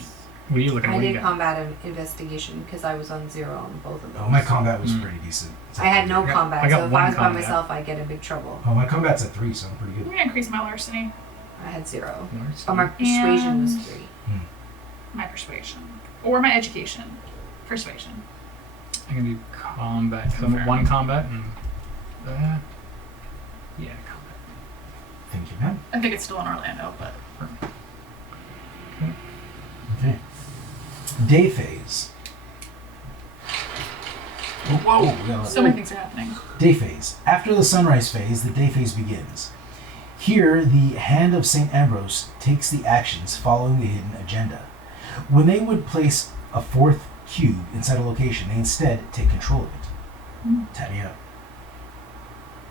are you looking at? I What do you did got? combat and investigation because I was on 0 on both of those. Oh, my combat was Mm. pretty decent. It's I had no I got- combat, I got so if one I was by combat. myself, I'd get in big trouble. Oh, my combat's at 3, so I'm pretty I'm good. gonna increase my larceny, I had 0. Nice. Oh, my persuasion was And- 3. my persuasion, or my education. Persuasion. I can do combat. 'Cause I'm at 1 combat and yeah, combat. Thank you, man. I think it's still in Orlando, but Okay. Day phase. Oh, whoa! we got a- so many things are happening. Day phase. After the sunrise phase, the day phase begins. Here, the Hand of St. Ambrose takes the actions following the hidden agenda. When they would place a 4th cube inside a location, they instead take control of it. Tap me up.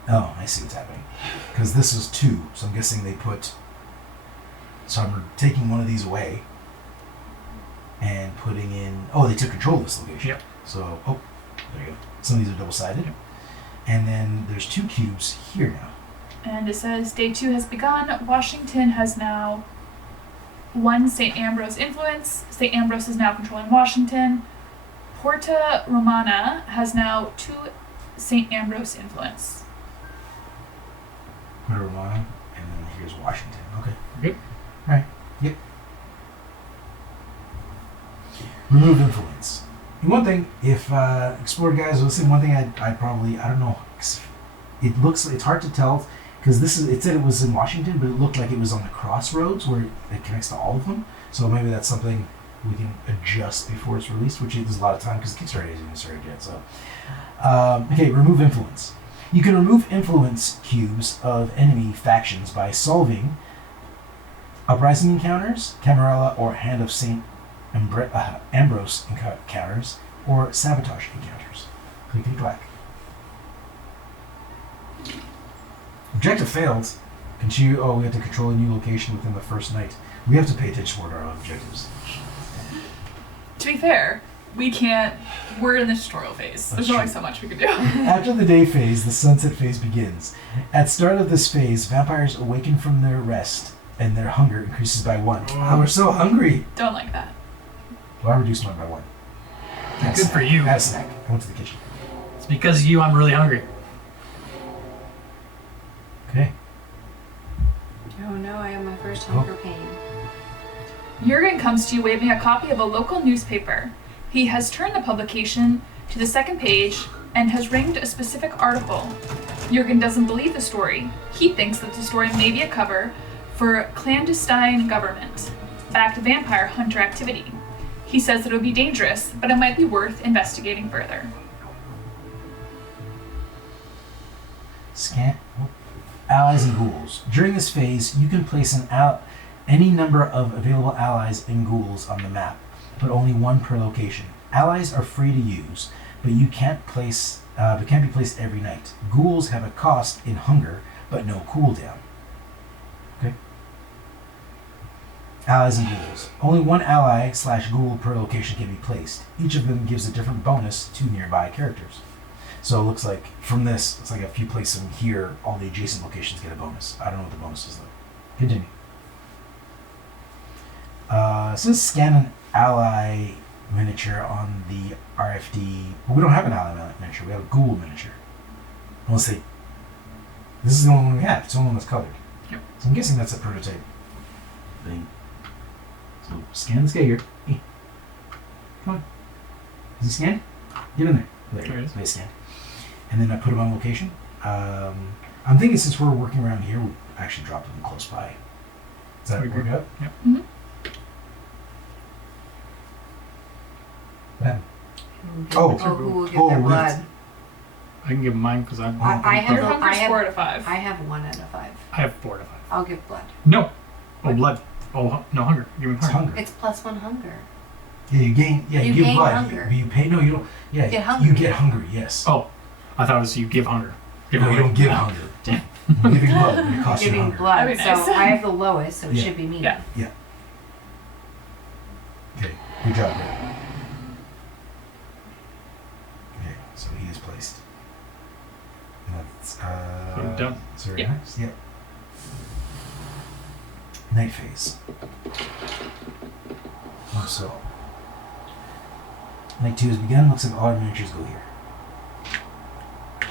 Oh, I see what's happening. Because this is 2, so I'm guessing they put... So I'm taking one of these away and putting in... Oh, they took control of this location. Yep. So, oh, there you go. Some of these are double-sided. Yep. And then there's 2 cubes here now. And it says day 2 has begun. Washington has now 1 St. Ambrose influence. St. Ambrose is now controlling Washington. Porta Romana has now 2 St. Ambrose influence. Put a Romano, and then here's Washington. Okay. Good. Alright. Yep. Remove influence. And one thing, if Explorer guys listen, one thing I'd probably, I don't know, it looks, it's hard to tell, because it said it was in Washington, but it looked like it was on the crossroads where it connects to all of them. So maybe that's something we can adjust before it's released, which is a lot of time, because Kickstarter hasn't even started yet. So, okay, remove influence. You can remove influence cubes of enemy factions by solving Uprising encounters, Camarilla or Hand of St. Ambrose encounters, or Sabotage encounters. Clickety-clack. Objective failed. Continue. Oh, we have to control a new location within the first night. We have to pay attention to our objectives. To be fair, We can't. We're in the tutorial phase. There's That's only true. so much we can do. After the day phase, the sunset phase begins. At start of this phase, vampires awaken from their rest, and their hunger increases by 1. Oh, we're so hungry. Don't like that. Well, I reduced mine by 1. Had a Good snack. for you. I had a snack. I went to the kitchen. It's because of you I'm really hungry. Okay. Oh no, I have my first hunger pain. Jurgen comes to you waving a copy of a local newspaper. He has turned the publication to the second page and has ringed a specific article. Jurgen doesn't believe the story. He thinks that the story may be a cover for clandestine government-backed vampire hunter activity. He says that it would be dangerous, but it might be worth investigating further. Scan. Allies and ghouls. During this phase, you can place any number of available allies and ghouls on the map, but only 1 per location. Allies are free to use, but can't be placed every night. Ghouls have a cost in hunger, but no cooldown. Okay. Allies and ghouls. Only 1 ally/ghoul per location can be placed. Each of them gives a different bonus to nearby characters. So it looks like from this, it's like if you place them here, all the adjacent locations get a bonus. I don't know what the bonus is though. Continue. It says scan an ally miniature on the RFD. But we don't have an ally miniature. We have a ghoul miniature. Unless they. This is the only one we have. It's the only one that's colored. Yep. So I'm guessing that's a prototype thing. So scan this guy here. Hey. Come on. Is he scanned? Get in there. There There he it is. is. Nice scan. And then I put him on location. I'm thinking since we're working around here, we actually dropped him close by. Does that We work agree. out? Yep. Mhm. What happened? Oh, who will get their lift. blood? I can give mine because I'm. I have Your a- hunger's I have- 4 to 5. I have 1 out of 5. I have 4 to 5. I'll give blood. No. Oh, blood. Oh, no hunger. Give me It's hunger. hunger. It's +1 hunger. Yeah, you gain. Yeah, You you give gain blood. hunger. You pay. No, you don't. Yeah, You get hungry. You get hungry. Yes. Oh, I thought it was you give hunger. Give no, you away. don't give hunger. Damn. You're giving blood. But it costs you Giving hunger. blood. That'd be nice. So I have the lowest, so it Yeah. should be me. Yeah. Okay. Good job, Brett. Okay, so he is placed. And that's So done. So Yeah. next. Yep. Night phase. So. Night 2 has begun. Looks like all our miniatures go here.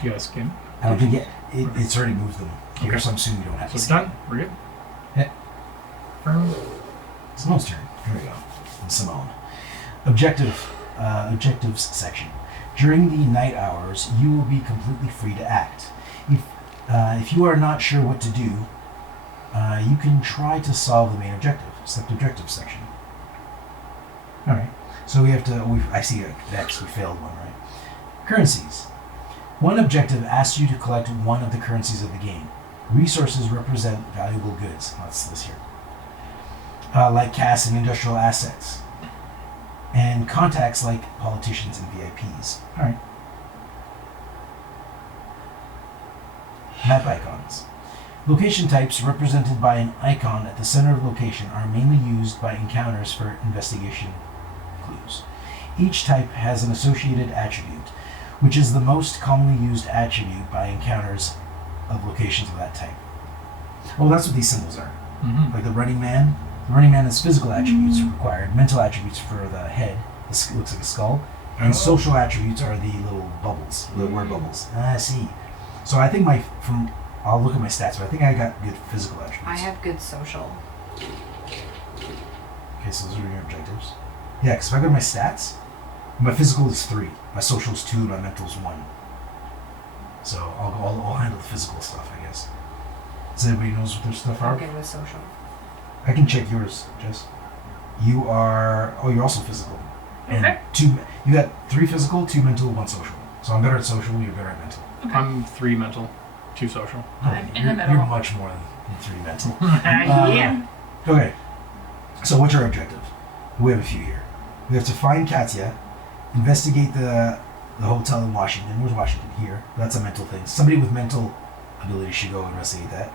You guys skin. I don't think it's already moved them here, Okay. so I'm assuming we don't have So to it's scan. done. We're good. Yeah. Firm. Simone's turn. Here we go. And Simone. Objectives section. During the night hours, you will be completely free to act. If you are not sure what to do, you can try to solve the main objective. Select objectives section. All right. So we have to. I see next. We failed one, right? Currencies. One objective asks you to collect one of the currencies of the game. Resources represent valuable goods. That's this here. Like cash and industrial assets. And contacts like politicians and VIPs. Alright. Map icons. Location types represented by an icon at the center of location are mainly used by encounters for investigation clues. Each type has an associated attribute, which is the most commonly used attribute by encounters of locations of that type. Oh, that's what these symbols are. Mm-hmm. Like the running man. The running man has physical attributes required, mental attributes for the head, looks like a skull, and social attributes are the little bubbles, the word bubbles. I see. So I think I'll look at my stats, but I think I got good physical attributes. I have good social. Okay, so those are your objectives. Yeah, because if I go to my stats, my physical is 3, my social is 2, and my mental is 1. So I'll handle the physical stuff, I guess. Does anybody knows what their stuff I'm are? good with social. I can check yours, Jess. You are. Oh, you're also physical. And Okay. 2. You got 3 physical, 2 mental, 1 social. So I'm better at social. You're better at mental. I'm 3 mental, 2 social. I'm in the you're, middle. You're much more than 3 mental. Yeah. Okay. So what's your objective? We have a few here. We have to find Katya, investigate the hotel in Washington. Where's Washington? Here. That's a mental thing. Somebody with mental ability should go investigate that.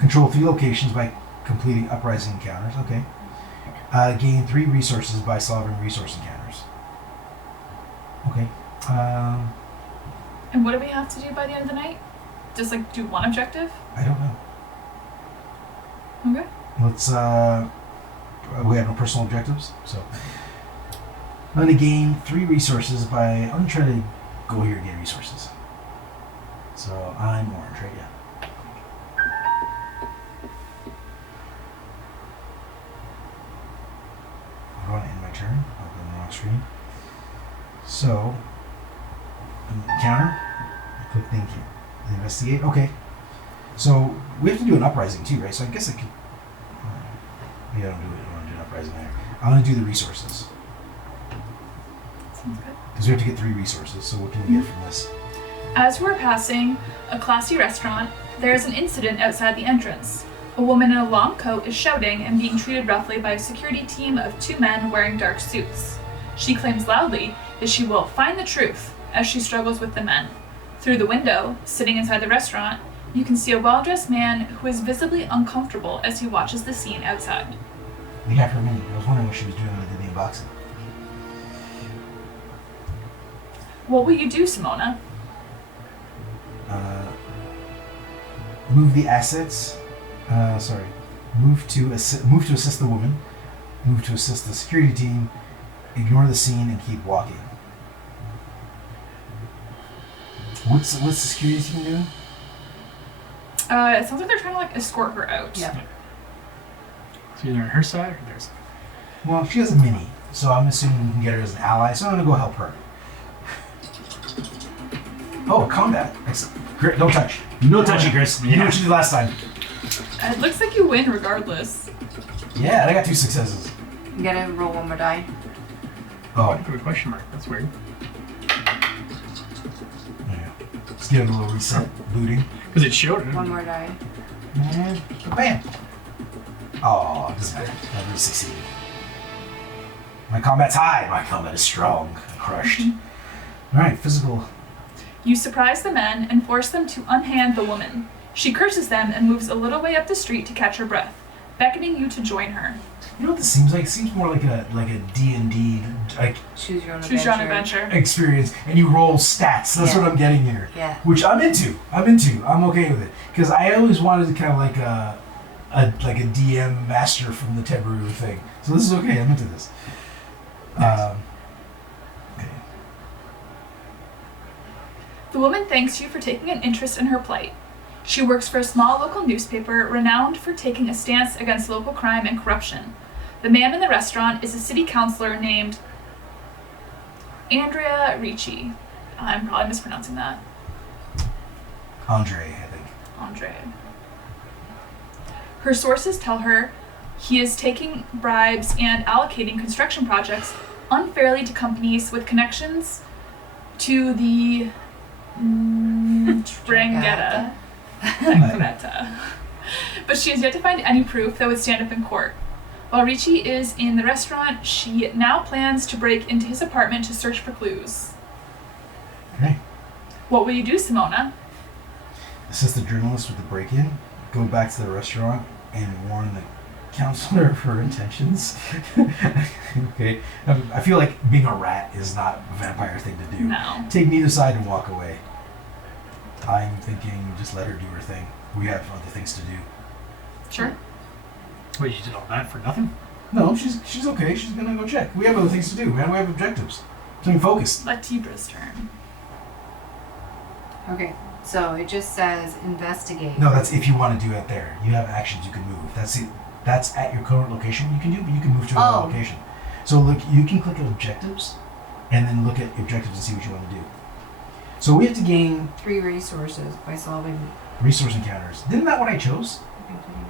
Control 3 locations by completing Uprising encounters. Okay. Gain 3 resources by solving resource encounters. Okay. And what do we have to do by the end of the night? Just like do one objective? I don't know. Okay. Let's, we have no personal objectives, so. I'm going to gain 3 resources I'm going to try to go here and get resources. So I'm orange, right? Yeah. I want to end my turn. I'll go on the wrong screen. So, encounter. I click thank you. Investigate. Okay. So we have to do an uprising too, right? So I guess I could. Yeah, I don't want to do an uprising there. I'm going to do the resources Sounds good. because we have to get 3 resources. So what can we get from this? As we're passing a classy restaurant, there is an incident outside the entrance. A woman in a long coat is shouting and being treated roughly by a security team of 2 men wearing dark suits. She claims loudly that she will find the truth as she struggles with the men. Through the window, sitting inside the restaurant, you can see a well-dressed man who is visibly uncomfortable as he watches the scene outside. We have her a minute. I was wondering what she was doing when I did the unboxing. What will you do, Simona? Move the assets. Move to assist the woman. Move to assist the security team. Ignore the scene and keep walking. What's the security team doing? It sounds like they're trying to like escort her out. Yeah. So either on her side or their side. Well, she has a mini, so I'm assuming we can get her as an ally. So I'm gonna go help her. Oh, combat! Excellent. Great. Don't touch. No touching, Chris. You know what you did last time. It looks like you win regardless. Yeah, and I got 2 successes. You gotta roll one more die. Oh, Put a question mark. That's weird. yeah. Let's give it a little reset. Booting. Because it showed it. One more die. And bam! Oh, it doesn't matter. I really succeeded. My combat's high. My combat is strong. Crushed. Alright, physical. You surprise the men and force them to unhand the woman. She curses them and moves a little way up the street to catch her breath, beckoning you to join her. You know what this seems like? It seems more like a D&D like Choose your own Choose your own adventure. experience, and you roll stats. That's Yeah. what I'm getting here. Yeah. Which I'm into. I'm okay with it because I always wanted to kind of like a DM master from the Teburu thing. So this is okay. I'm into this. Okay. The woman thanks you for taking an interest in her plight. She works for a small local newspaper renowned for taking a stance against local crime and corruption. The man in the restaurant is a city councilor named Andrea Ricci. I'm probably mispronouncing that. Andre, I think. Andre. Her sources tell her he is taking bribes and allocating construction projects unfairly to companies with connections to the Drangheta. But she has yet to find any proof that would stand up in court. While Ricci is in the restaurant, she now plans to break into his apartment to search for clues. Okay. What will you do, Simona? Assist the journalist with the break-in. Go back to the restaurant and warn the counselor of her intentions. Okay. I feel like being a rat is not a vampire thing to do. No. Take neither side and walk away. I'm thinking just let her do her thing. We have other things to do. Sure. Wait, you did all that for nothing? No, she's okay. She's gonna go check. We have other things to do, man. We have objectives. Staying focused. Let Tibra's turn. Okay, so it just says investigate. No, that's if you want to do it there. You have actions you can move. That's it. That's at your current location you can do, but you can move to another Oh. location. So look, you can click at objectives, and then look at objectives and see what you want to do. So we have to gain 3 resources by solving. resource encounters. Isn't that what I chose?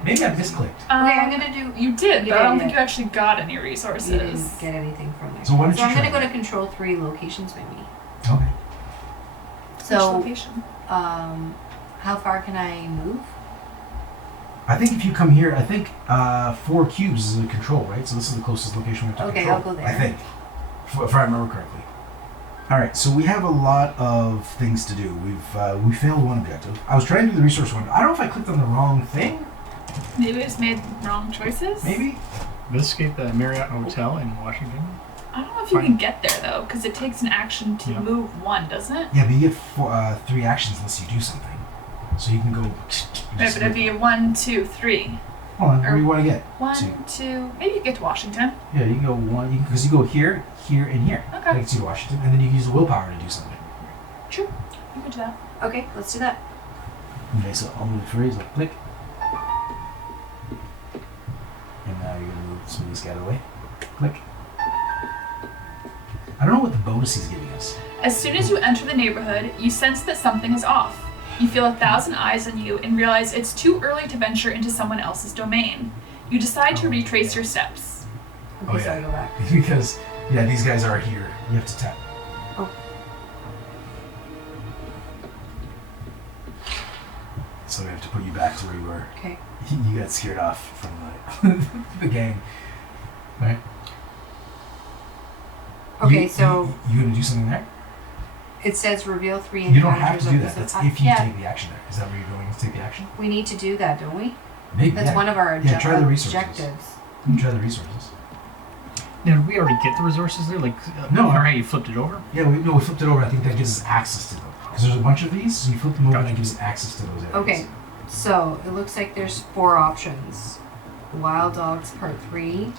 Maybe I misclicked. Okay, I'm gonna do. You did, You but I don't did, think yeah. you actually got any resources. You didn't get anything from there. So why don't you I'm try gonna go that? to control 3 locations maybe. Okay. Which So, location? how far can I move? I think if you come here, I think 4 cubes is a control, right? So this is the closest location we have to Okay, control. I'll go there. I think, if I remember correctly. All right, so we have a lot of things to do. We failed one objective. I was trying to do the resource one. I don't know if I clicked on the wrong thing. Maybe we just made wrong choices? Maybe. Investigate the Marriott Hotel in Washington. I don't know if you can get there though, because it takes an action to move one, doesn't it? Yeah, but you get 3 actions unless you do something. So you can go. Right, but it'd be a 1, 2, 3. Hold on, where do you want to get? 1, 2. Maybe you get to Washington. Yeah, you can go 1, because you go here, here, and here. Okay. Takes you to Washington, and then you use the willpower to do something. True. You could do that. Okay, let's do that. Okay, so I'll move the phrase, like click. And now you're gonna move some of these guys away. Click. I don't know what the bonus he's giving us. As soon as you enter the neighborhood, you sense that something is off. You feel 1,000 eyes on you and realize it's too early to venture into someone else's domain. You decide to retrace your steps. Okay, so I go back. Because, yeah, these guys are here. You have to tap. Oh. So we have to put you back to where you were. Okay. You got scared off from the gang. Right? Okay, so You gonna do something there? it says reveal 3 You encounters. don't have to do of that. this- That's if you yeah, take the action there. Is that where you're going to take the action? we need to do that, don't we? Maybe. That's one of our Yeah, try the resources. objectives. You can try the resources. Now, did we already get the resources there? Like, No. All right, you flipped it over? Yeah, we flipped it over. I think that gives us access to them. Because there's a bunch of these, so you flip them over and that gives us access to those areas. Okay, so it looks like there's 4 options. Wild Dogs Part 3,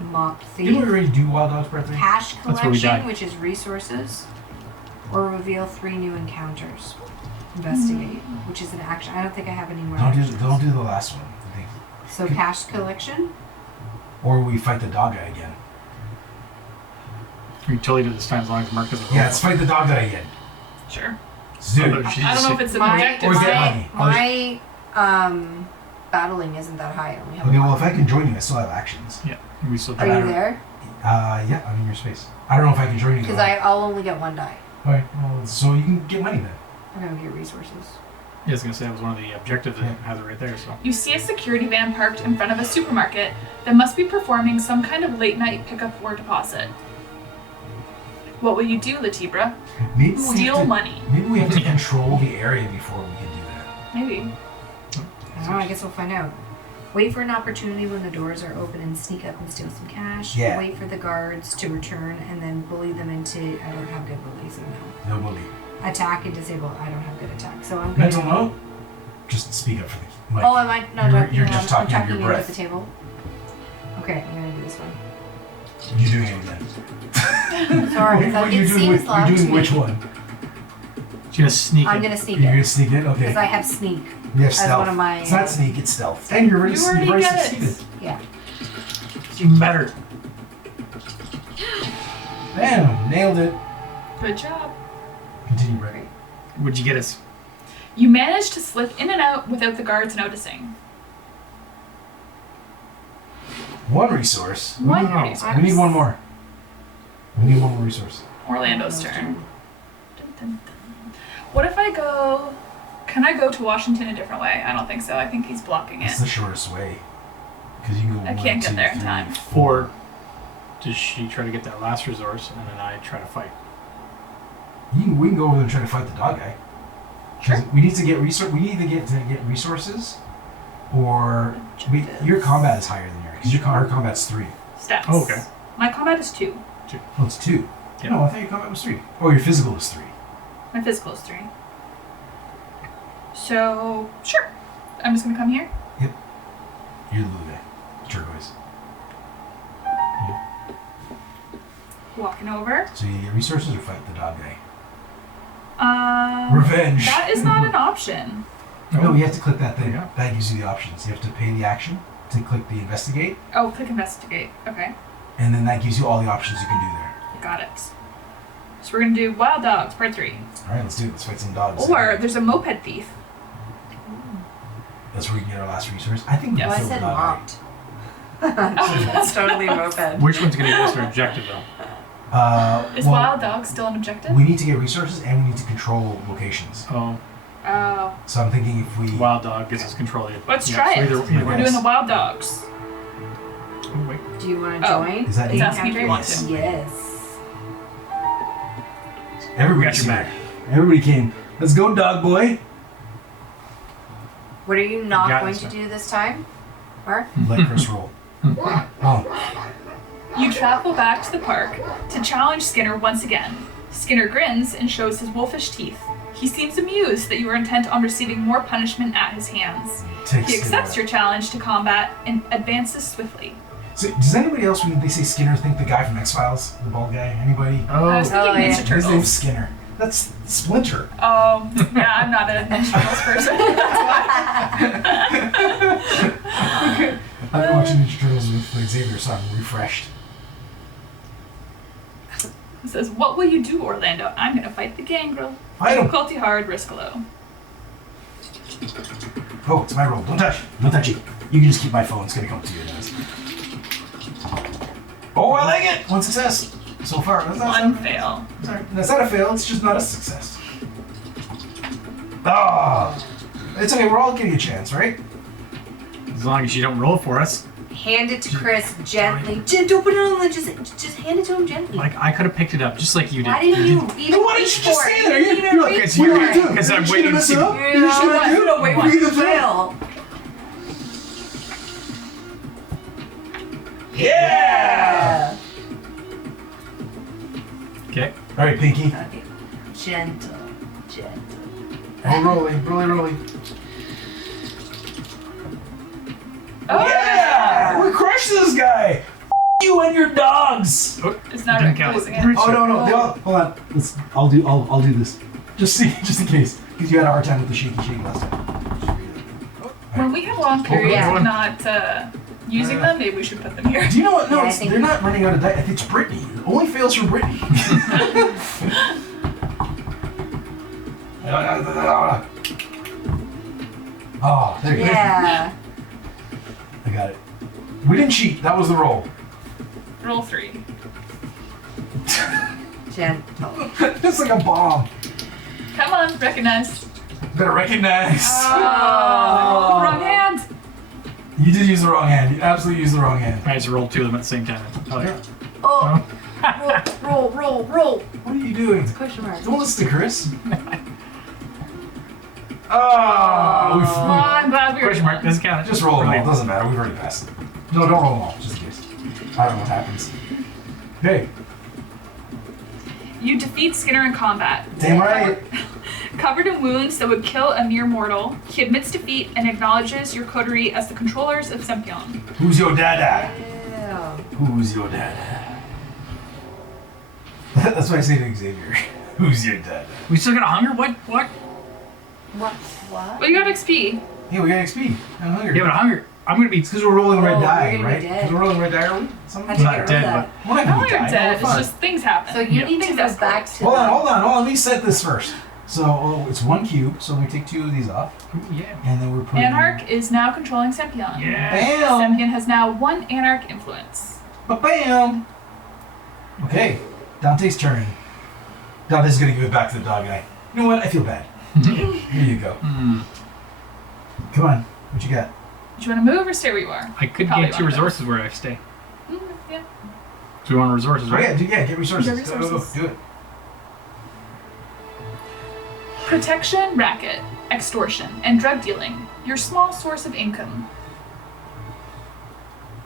Mock Didn't we Thief, already do Wild Dogs Part 3? Cash That's where we Collection, died. which is resources, or reveal 3 new encounters. Investigate, which is an action. I don't think I have any more actions. Don't do the last one. I think. So Cash Collection? Or we fight the dog guy again. We totally did this time as long as Mark doesn't. Yeah, let's fight the dog guy again. Sure. Dude. I don't know if it's an My, objective. Or get right? money. my battling isn't that high. I only have Okay, one. well, if I can join you, I still have actions. Yeah, we still Are did you there? Yeah, I'm in your space. I don't know if I can join you. Because though. I'll only get 1 die. Alright, well, so you can get money then. I'm gonna get resources. Yeah, I was going to say that was one of the objectives that has it right there, so. You see a security van parked in front of a supermarket that must be performing some kind of late night pickup or deposit. What will you do, Latibra? Maybe we Steal have to, money. Maybe we have to control the area before we can do that. Maybe. I don't know, I guess we'll find out. Wait for an opportunity when the doors are open and sneak up and steal some cash. Yeah. Wait for the guards to return and then bully them into I don't have good bully, so no. No bully. Attack and disable. I don't have good attack. So I'm gonna Mental note? Just speak up for the mic. Oh, am I not You're- talking? you're just I'm talking under talking your into breath. the table. Okay, I'm gonna do this one. You're doing it again. Sorry, What it you're doing, seems loud you're to doing me. which one? She's going to sneak I'm it. gonna sneak You're gonna it sneak it? Okay. because I have sneak. You have as stealth. one of my- It's not sneak, it's stealth. And you're already, You already you've get it. succeeded. Yeah. It's even better. Bam! Nailed it. Good job. Continue, Brett. Great. What'd you get us? You manage to slip in and out without the guards noticing. 1 resource. One Wow. resource. We need 1 more. We need 1 more resource. Orlando's turn. Dun, dun, dun. What if I go... Can I go to Washington a different way? I don't think so. I think he's blocking it. It's the shortest way. Because you can go I 1, can't get 2, there in 3, time. 4. Or does she try to get that last resource and then I try to fight? We can go over there and try to fight the dog guy. 'Cause we need to get We need to get resources, or your combat is higher than yours. Because her combat's 3. Stats. Oh, okay. My combat is 2. Well, it's 2. Yeah. No, I thought your combat was 3. Oh, your physical is 3. My physical is 3. So, sure. I'm just gonna come here. You're the blue guy. Turquoise. Walking over. So you get resources or fight the dog guy. Um, Revenge. That is not an option. No, you have to click that thing. Yeah. That gives you the options. You have to pay the action to click the investigate, Oh, click investigate. Okay. and then that gives you all the options you can do there. Got it. So we're gonna do Wild Dogs, part 3. All right, let's do it. Let's fight some dogs. Or there's a moped thief. That's where we can get our last resource. I think we Yes. Well, I killed the said dog guy. mocked. That's totally a moped. Which one's going to give us an objective, though? Is Well, Wild Dogs still an objective? we need to get resources and we need to control locations. Oh, Oh. So I'm thinking if we Wild Dog gives us control. Let's try it. Either We're way. doing the Wild Dogs. Oh, wait. Do you want to Oh. join? Is that It's eight? asking if you want Yes. to. Yes. Everybody's We got your here. back. Everybody came. Let's go, dog boy. What are you not Got going this to one. do this time, Mark? Let Chris roll. Oh. You travel back to the park to challenge Skinner once again. Skinner grins and shows his wolfish teeth. He seems amused that you are intent on receiving more punishment at his hands. He accepts your challenge to combat and advances swiftly. So, does anybody else, when they say Skinner, think the guy from X-Files? The bald guy? Anybody? I was thinking Ninja His name's Turtles. Skinner. That's Splinter. Yeah, I'm not a Ninja Turtles person. I've been watching Ninja Turtles with Xavier, so I'm refreshed. It says, what will you do, Orlando? I'm gonna fight the gangrel. Fight him! Difficulty hard, risk low. Oh, it's my roll. Don't touch. Don't touch it. You can just keep my phone. It's gonna come to you anyways. Oh, I like it! One success. So far. One fail. Sorry. That's not a fail. It's just not a success. Ah! It's okay. We're all getting a chance, right? As long as you don't roll for us. Hand it to Chris gently. Don't put it on the, just hand it to him gently. Like, I could have picked it up just like you did. Why didn't you even Why didn't reach you just for stay it? there? You didn't even You're like, reach what for are you it. doing? Because I'm You're waiting to mess see. it up? You're You're just not gonna gonna wait You're for gonna the fail. Yeah! Okay. All right, Pinky. Okay. Gentle. Oh, rolling. Oh, Yeah! We crushed this guy! You and your dogs! Oh, It's not didn't count. recognizing it. Oh, no. They all, hold on. I'll do this. Just in case. Because you had a hard time with the shaky last time. When we have long periods yeah. of not using them, maybe we should put them here. Do you know what? No, Yeah, I think- they're not running out of dice. I think it's Brittany. It only fails for Brittany. Oh, there you go. Yeah. I got it. We didn't cheat. That was the roll. Roll 3. Gentle. It's like a bomb. Come on, recognize. Better recognize. Oh, wrong hand. You did use the wrong hand. You absolutely used the wrong hand. I just rolled two of them at the same time. Oh, yeah. Oh. Roll. What are you doing? Question mark. Don't listen to Chris. Oh, Oh, I'm glad we were Question mark. done. Doesn't count. Just roll them all. Brilliant. Doesn't matter. We've already passed it. No, don't roll them all, just in case. I don't know what happens. Okay. You defeat Skinner in combat. Damn right. Covered in wounds that would kill a mere mortal, he admits defeat and acknowledges your coterie as the controllers of Sempion. Who's your dada? Yeah. Who's your dada? That's what I say to Xavier. Who's your dada? We still got a hunger? What? What? Well, you got XP. Hey, we got XP. I'm hungry. Yeah, but hunger. I'm gonna be. It's because we're rolling red Oh, die, you're gonna be right? dead. Because we're rolling red die, are we? Something? How'd you Not get rid dead, of that? We're not No, gonna you're die. dead. We're It's fine. just things happen. So you Yeah. need to Things go escalate. back to Hold the- on. Let me set this first. So it's one cube, so we take two of these off, Yeah. and then we're putting... Anarch is now controlling Sempion. Yeah. Bam! Sempion has now 1 Anarch influence. Ba-bam! Okay, Dante's turn. Dante's gonna give it back to the dog guy. You know what? I feel bad. Here you go. Come on, what you got? Do you want to move or stay where you are? I could Probably get 2 want to. resources where I stay. Yeah. So we want resources, Oh right? get resources. Get Go, resources. do it. Protection, racket, extortion, and drug dealing. Your small source of income.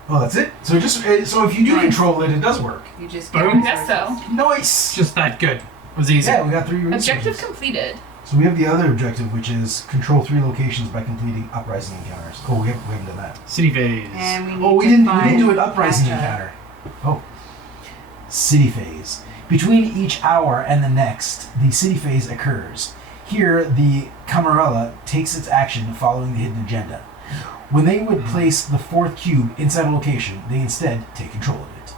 Oh, that's it? So so if you do Nice. control it, it does work. You just I get I guess so. Nice! Just that good. It was easy. Yeah, we got 3 resources. Objective completed. So we have the other objective, which is control 3 locations by completing uprising encounters. Oh, we haven't done that. City phase. And we need Oh, we to didn't find do an uprising Pasha. encounter. Oh. City phase. Between each hour and the next, the city phase occurs. Here, the Camarilla takes its action following the hidden agenda. When they would place the 4th cube inside a location, they instead take control of it.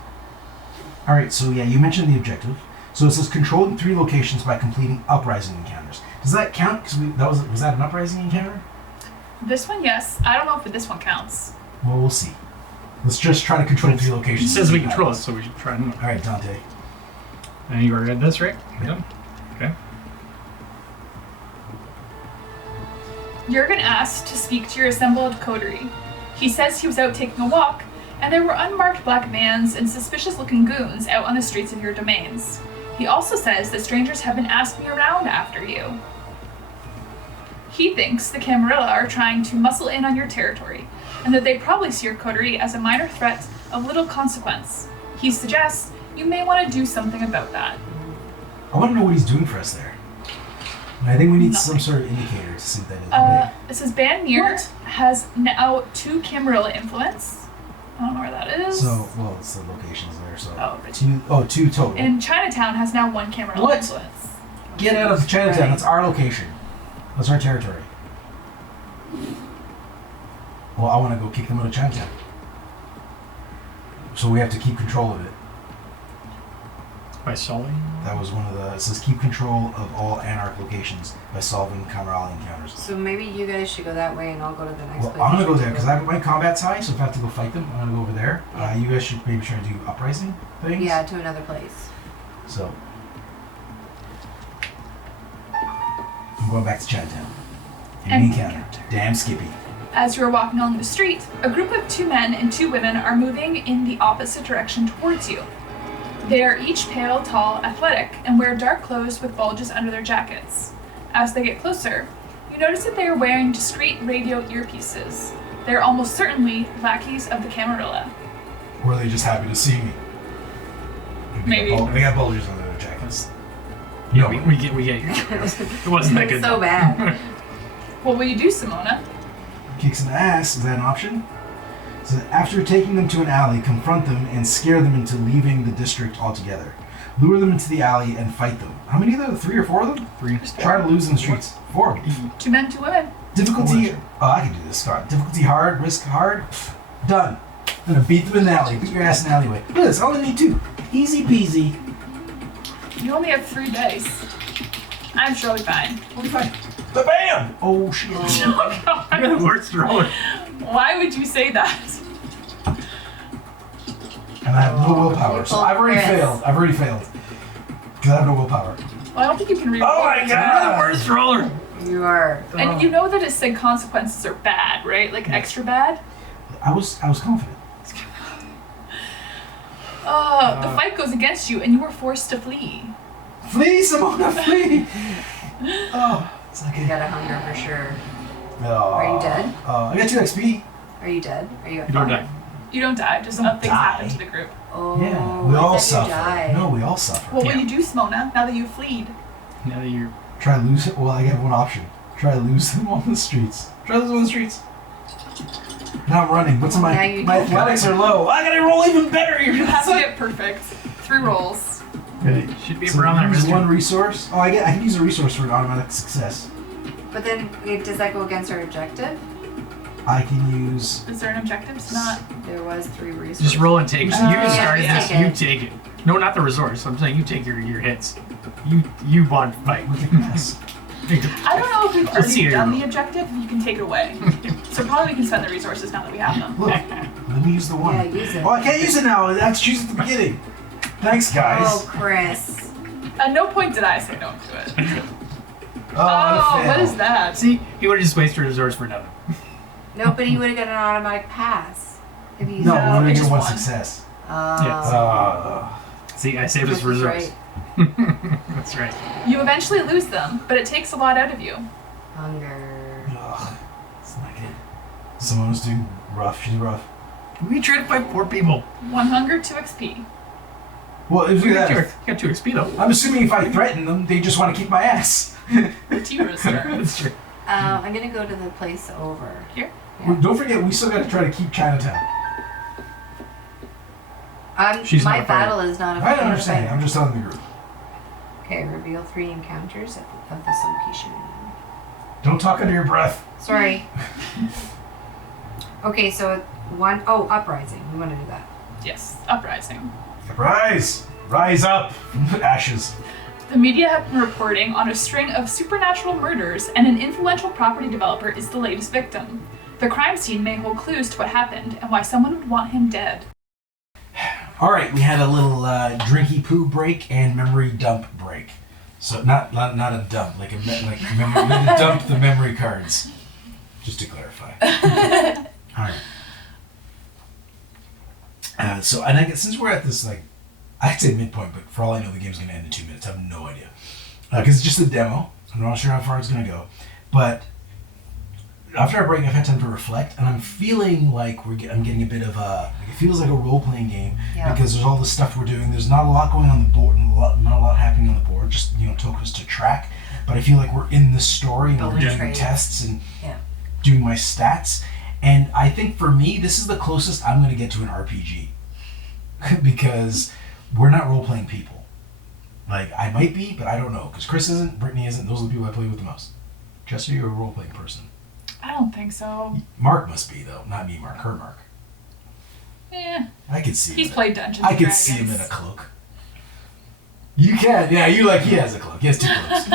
Alright, so yeah, you mentioned the objective. So it says controlling 3 locations by completing uprising encounters. Does that count? Because was that an uprising encounter? This one, yes. I don't know if this one counts. Well, we'll see. Let's just try to control 3 It locations. says we control it, so we should try and. Alright, Dante. And you already read this, right? Yep. Okay. Jurgen asked to speak to your assembled coterie. He says he was out taking a walk, and there were unmarked black vans and suspicious-looking goons out on the streets of your domains. He also says that strangers have been asking around after you. He thinks the Camarilla are trying to muscle in on your territory, and that they probably see your coterie as a minor threat of little consequence. He suggests you may want to do something about that. I want to know what he's doing for us there. I think we need some Nothing. sort of indicator to see what that is. It says Banmere What? has now 2 Camarilla influence. I don't know where that is. So, well, it's the locations there. So Oh, right. two total. And Chinatown has now 1 Camarilla What? influence. Get out of Chinatown. Right. That's our location. That's our territory. Well, I want to go kick them out of Chinatown. So we have to keep control of it. By solving. That was one of the. It says keep control of all Anarch locations by solving Camarilla encounters. So maybe you guys should go that way and I'll go to the next Well, place. I'm gonna go there because my combat's high, so if I have to go fight them, I'm gonna go over there. Yeah. You guys should maybe try to do uprising things. Yeah, to another place. So I'm going back to Chinatown. And Encounter. Damn Skippy. As you are walking along the street, a group of 2 men and 2 women are moving in the opposite direction towards you. They are each pale, tall, athletic, and wear dark clothes with bulges under their jackets. As they get closer, you notice that they are wearing discreet radio earpieces. They are almost certainly lackeys of the Camarilla. Or are they just happy to see me? Maybe. They got bulges under their jackets. Yeah, No. we get your joke. It wasn't that good. So bad. What will you do, Simona? Kick some ass. Is that an option? So after taking them to an alley, confront them and scare them into leaving the district altogether. Lure them into the alley and fight them. How many of them? 3 or 4 of them? 3. Try to lose in the streets. 4 of them. 2 men, 2 women. Difficulty. Oh, I can do this, Scott. Difficulty hard, risk hard. Done. I'm gonna beat them in the alley. Beat your ass in the alleyway. Look at this. I only need 2. Easy peasy. You only have 3 dice. I'm surely fine. We'll be fine. The bam! Oh shit. Oh, God. You're the worst roller. Why would you say that? And I have no willpower, so I've already Chris. failed. I've already failed. Because I have no willpower. Well, I don't think you can read. Oh my You're the god! worst roller. You are. And you know that it said consequences are bad, right? Like extra bad. I was confident. The fight goes against you, and you were forced to flee. Flee, Simona, flee! Oh, it's like You got a hunger for sure. Oh. Are you dead? I got 2 XP. Are you dead? Are you? You don't die. You don't die. Just Don't things die. happen to the group. Oh, Yeah, we I all thought you suffer. died. No, we all suffer. What will Yeah. you do, Simona, now that you've fleed? Now that you're. Try to lose it. Well, I have one option. Try to lose them on the streets. Try to lose them on the streets. Now I'm running. What's Well, my now you my do. athletics are low. I gotta roll even better here. You have to get perfect. 3 rolls. Should be So around that use risk. one resource. Oh, I can use a resource for an automatic success. But then, does that go against our objective? I can use. Is there an objective? It's not. There was 3 resources. Just roll and take. You yeah, started yeah. this. You take it. No, not the resource. I'm saying you take your hits. You want to fight. Look at this. I don't know if we've Let's see already how done you the objective. If you can take it away. So probably we can spend the resources now that we have them. Look, let me use the one. Yeah, use it. Oh, I can't use it now. That's choose at the beginning. Thanks, guys. Oh, Chris. At no point did I say don't do it. I what failed. is that? See, he would have just wasted a resource for nothing. No, but he would have got an automatic pass. If he's No, No, we're gonna it get just one won. success. Yeah. See, I saved Chris his was reserves. right. That's right. You eventually lose them, but it takes a lot out of you. Hunger. Ugh, it's not good. Simona's doing rough. She's rough. We tried to fight 4 people. 1 hunger, 2 XP. Well, if You you got that, 2 XP though. I'm assuming if I threaten them, they just want to kick my ass. The Teburu System. That's true. I'm gonna go to the place over. Here? Well, don't forget, we still got to try to keep Chinatown. She's my not a fighter. battle is not a I fight. don't understand. I'm just telling the group. Okay, reveal 3 encounters of this location. Don't talk under your breath. Sorry. Okay, so 1. Oh, uprising. We want to do that. Yes, Uprising. Rise! Rise up from the ashes. The media have been reporting on a string of supernatural murders, and an influential property developer is the latest victim. The crime scene may hold clues to what happened and why someone would want him dead. All right, we had a little drinky poo break and memory dump break. So not a dump, like memory. We had to dump the memory cards, just to clarify. All right. So and I guess since we're at this I'd say midpoint, but for all I know, the game's gonna end in 2 minutes. I have no idea because it's just a demo. I'm not sure how far it's gonna go, but after our break, I've had time to reflect, and I'm feeling like I'm getting a bit of a. Like it feels like a role-playing game because there's all this stuff we're doing. There's not a lot going on the board, and not a lot happening on the board. Just tokens to track. But I feel like we're in the story, and we're doing tests and doing my stats. And I think for me, this is the closest I'm going to get to an RPG because we're not role-playing people. Like I might be, but I don't know because Chris isn't, Brittany isn't. Those are the people I play with the most. Jess, are you a role-playing person? I don't think so. Mark must be, though. Not me, Mark. Her Mark. Yeah. I could see He's him. played Dungeons I and could Dragons. see him in a cloak. You can. Yeah, he has a cloak. He has 2 cloaks.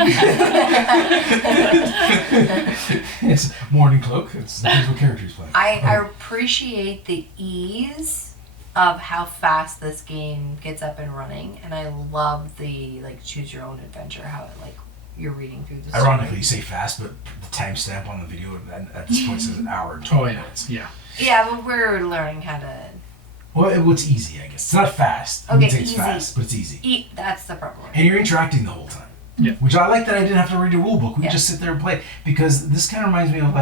It's morning cloak. It depends what character he's playing. I appreciate the ease of how fast this game gets up and running, and I love the choose your own adventure, how it you're reading through the story. Ironically, you say fast, but the timestamp on the video at this point says an hour and 20 minutes. Yeah. Yeah, but we're learning how to... Well, what's easy, I guess. It's not fast. I Okay, wouldn't say it's easy. fast, but it's easy. That's the proper word. And you're interacting the whole time. Yeah. Which I like that I didn't have to read a rule book. We Yeah. just sit there and play. Because this kind of reminds me of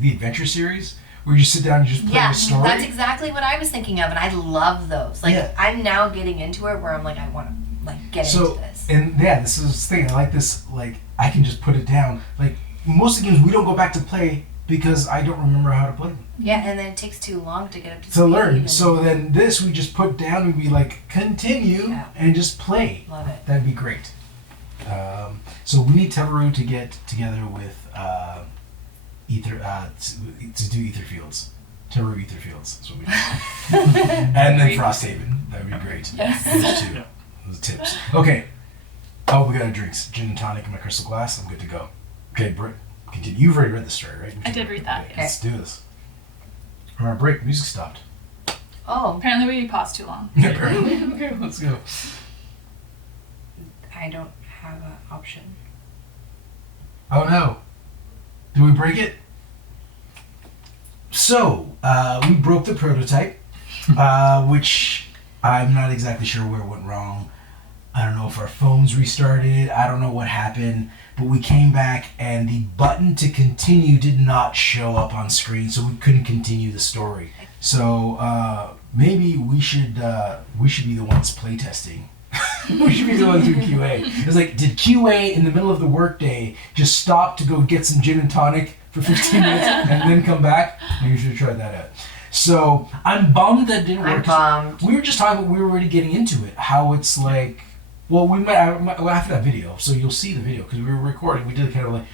the adventure series where you just sit down and you just play the story. That's exactly what I was thinking of, and I love those. I'm now getting into it where I'm I want to get into this. And this is the thing. I like this. I can just put it down. Most of the games we don't go back to play because I don't remember how to play them. Yeah, and then it takes too long to get up to To learn. So then this we just put down and be continue and just play. Love it. That'd be great. So we need Teburu to get together with Ether to do Ether Fields. Teburu Ether Fields. That's what we do. And then Frosthaven. That would be great. Yes. Those 2. Those tips. Okay. Oh, we got our drinks. Gin and tonic in my crystal glass. I'm good to go. Okay, Britt, continue. You've already read the story, right? I did read that. Okay, let's do this. We're on a break. Music stopped. Oh, Apparently we paused too long. Apparently. Okay, let's go. I don't have an option. Oh no. Did we break it? So, we broke the prototype, which I'm not exactly sure where it went wrong. I don't know if our phones restarted. I don't know what happened. But we came back and the button to continue did not show up on screen, so we couldn't continue the story. So maybe we should be the ones playtesting. We should be the ones doing QA. It's did QA in the middle of the workday just stop to go get some gin and tonic for 15 minutes and then come back? Maybe you should have tried that out. So I'm bummed that didn't work. I'm bummed. We were just talking, we were already getting into it, how it's well, we might after that video, so you'll see the video because we were recording. We did kind of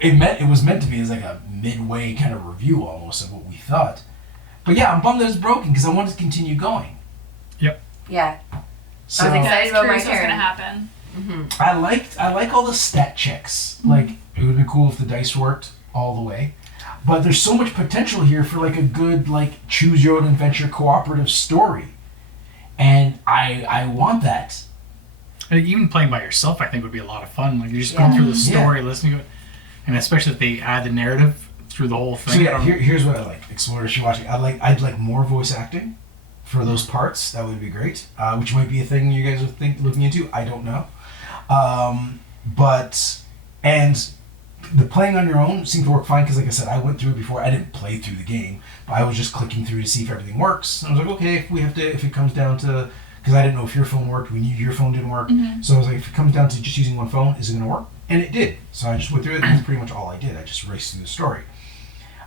it was meant to be as a midway kind of review almost of what we thought. But yeah, I'm bummed that it's broken because I wanted to continue going. Yep. Yeah. So I was excited about my Curious what's turn. gonna happen. I like all the stat checks. It would be cool if the dice worked all the way. But there's so much potential here for a good choose your own adventure cooperative story. And I want that. And even playing by yourself, I think, would be a lot of fun. You're just going through the story, listening to it, and especially if they add the narrative through the whole thing. So here's what I like. Explorers, you're watching. I'd like more voice acting for those parts. That would be great. Which might be a thing you guys are looking into. I don't know. And the playing on your own seemed to work fine because, like I said, I went through it before. I didn't play through the game, but I was just clicking through to see if everything works. And I was okay, if it comes down to, because I didn't know if your phone worked. We knew your phone didn't work. Mm-hmm. So I was if it comes down to just using one phone, is it going to work? And it did. So I just went through it, and that's pretty much all I did. I just raced through the story.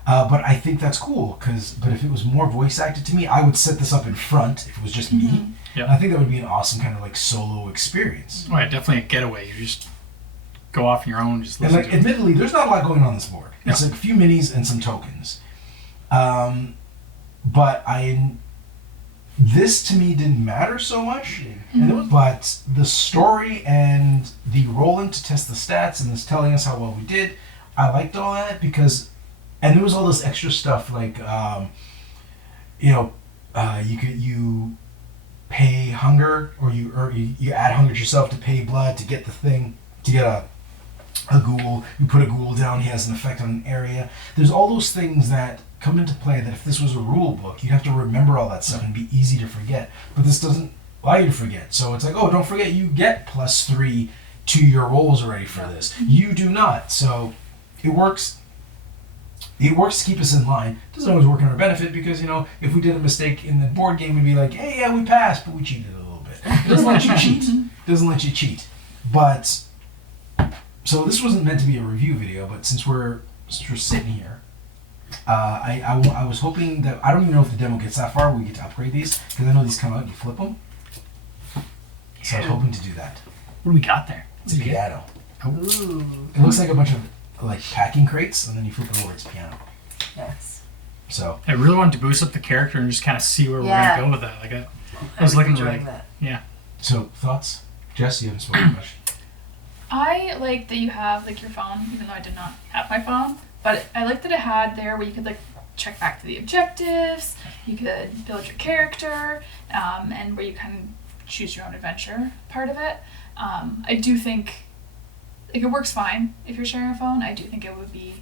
But I think that's cool, but if it was more voice acted to me, I would set this up in front if it was just me. Yeah. And I think that would be an awesome kind of solo experience. Oh, yeah, definitely a getaway. You just go off on your own, just And listen to it. admittedly, there's not a lot going on this board. No. It's a few minis and some tokens. But this to me didn't matter so much. But the story and the rolling to test the stats and this telling us how well we did, I liked all that because, and there was all this extra stuff you pay hunger or you add hunger to yourself to pay blood to get the thing, to get a ghoul. You put a ghoul down, he has an effect on an area. There's all those things that come into play that if this was a rule book, you'd have to remember all that stuff and be easy to forget. But this doesn't allow you to forget. So it's don't forget you get +3 to your rolls already for this. You do not. So it works it works to keep us in line. It doesn't always work in our benefit because, if we did a mistake in the board game, we'd be like, hey, yeah, we passed, but we cheated a little bit. It doesn't let you cheat. It doesn't let you cheat. But, so this wasn't meant to be a review video, but since we're sitting here, I was hoping that, I don't even know if the demo gets that far, we get to upgrade these, because I know these come out and you flip them. So I was hoping to do that. What do we got there? It's a piano. Ooh. It looks like a bunch of packing crates, and then you flip it over, it's piano. Yes. So I really wanted to boost up the character and just kind of see where we're going to go with that. Like I was looking enjoying like, that. yeah. So thoughts, Jess? You haven't spoken much. I like that you have your phone, even though I did not have my phone. But I like that it had there where you could check back to the objectives. You could build your character, and where you kind of choose your own adventure part of it. I do think it works fine if you're sharing a phone. I do think it would be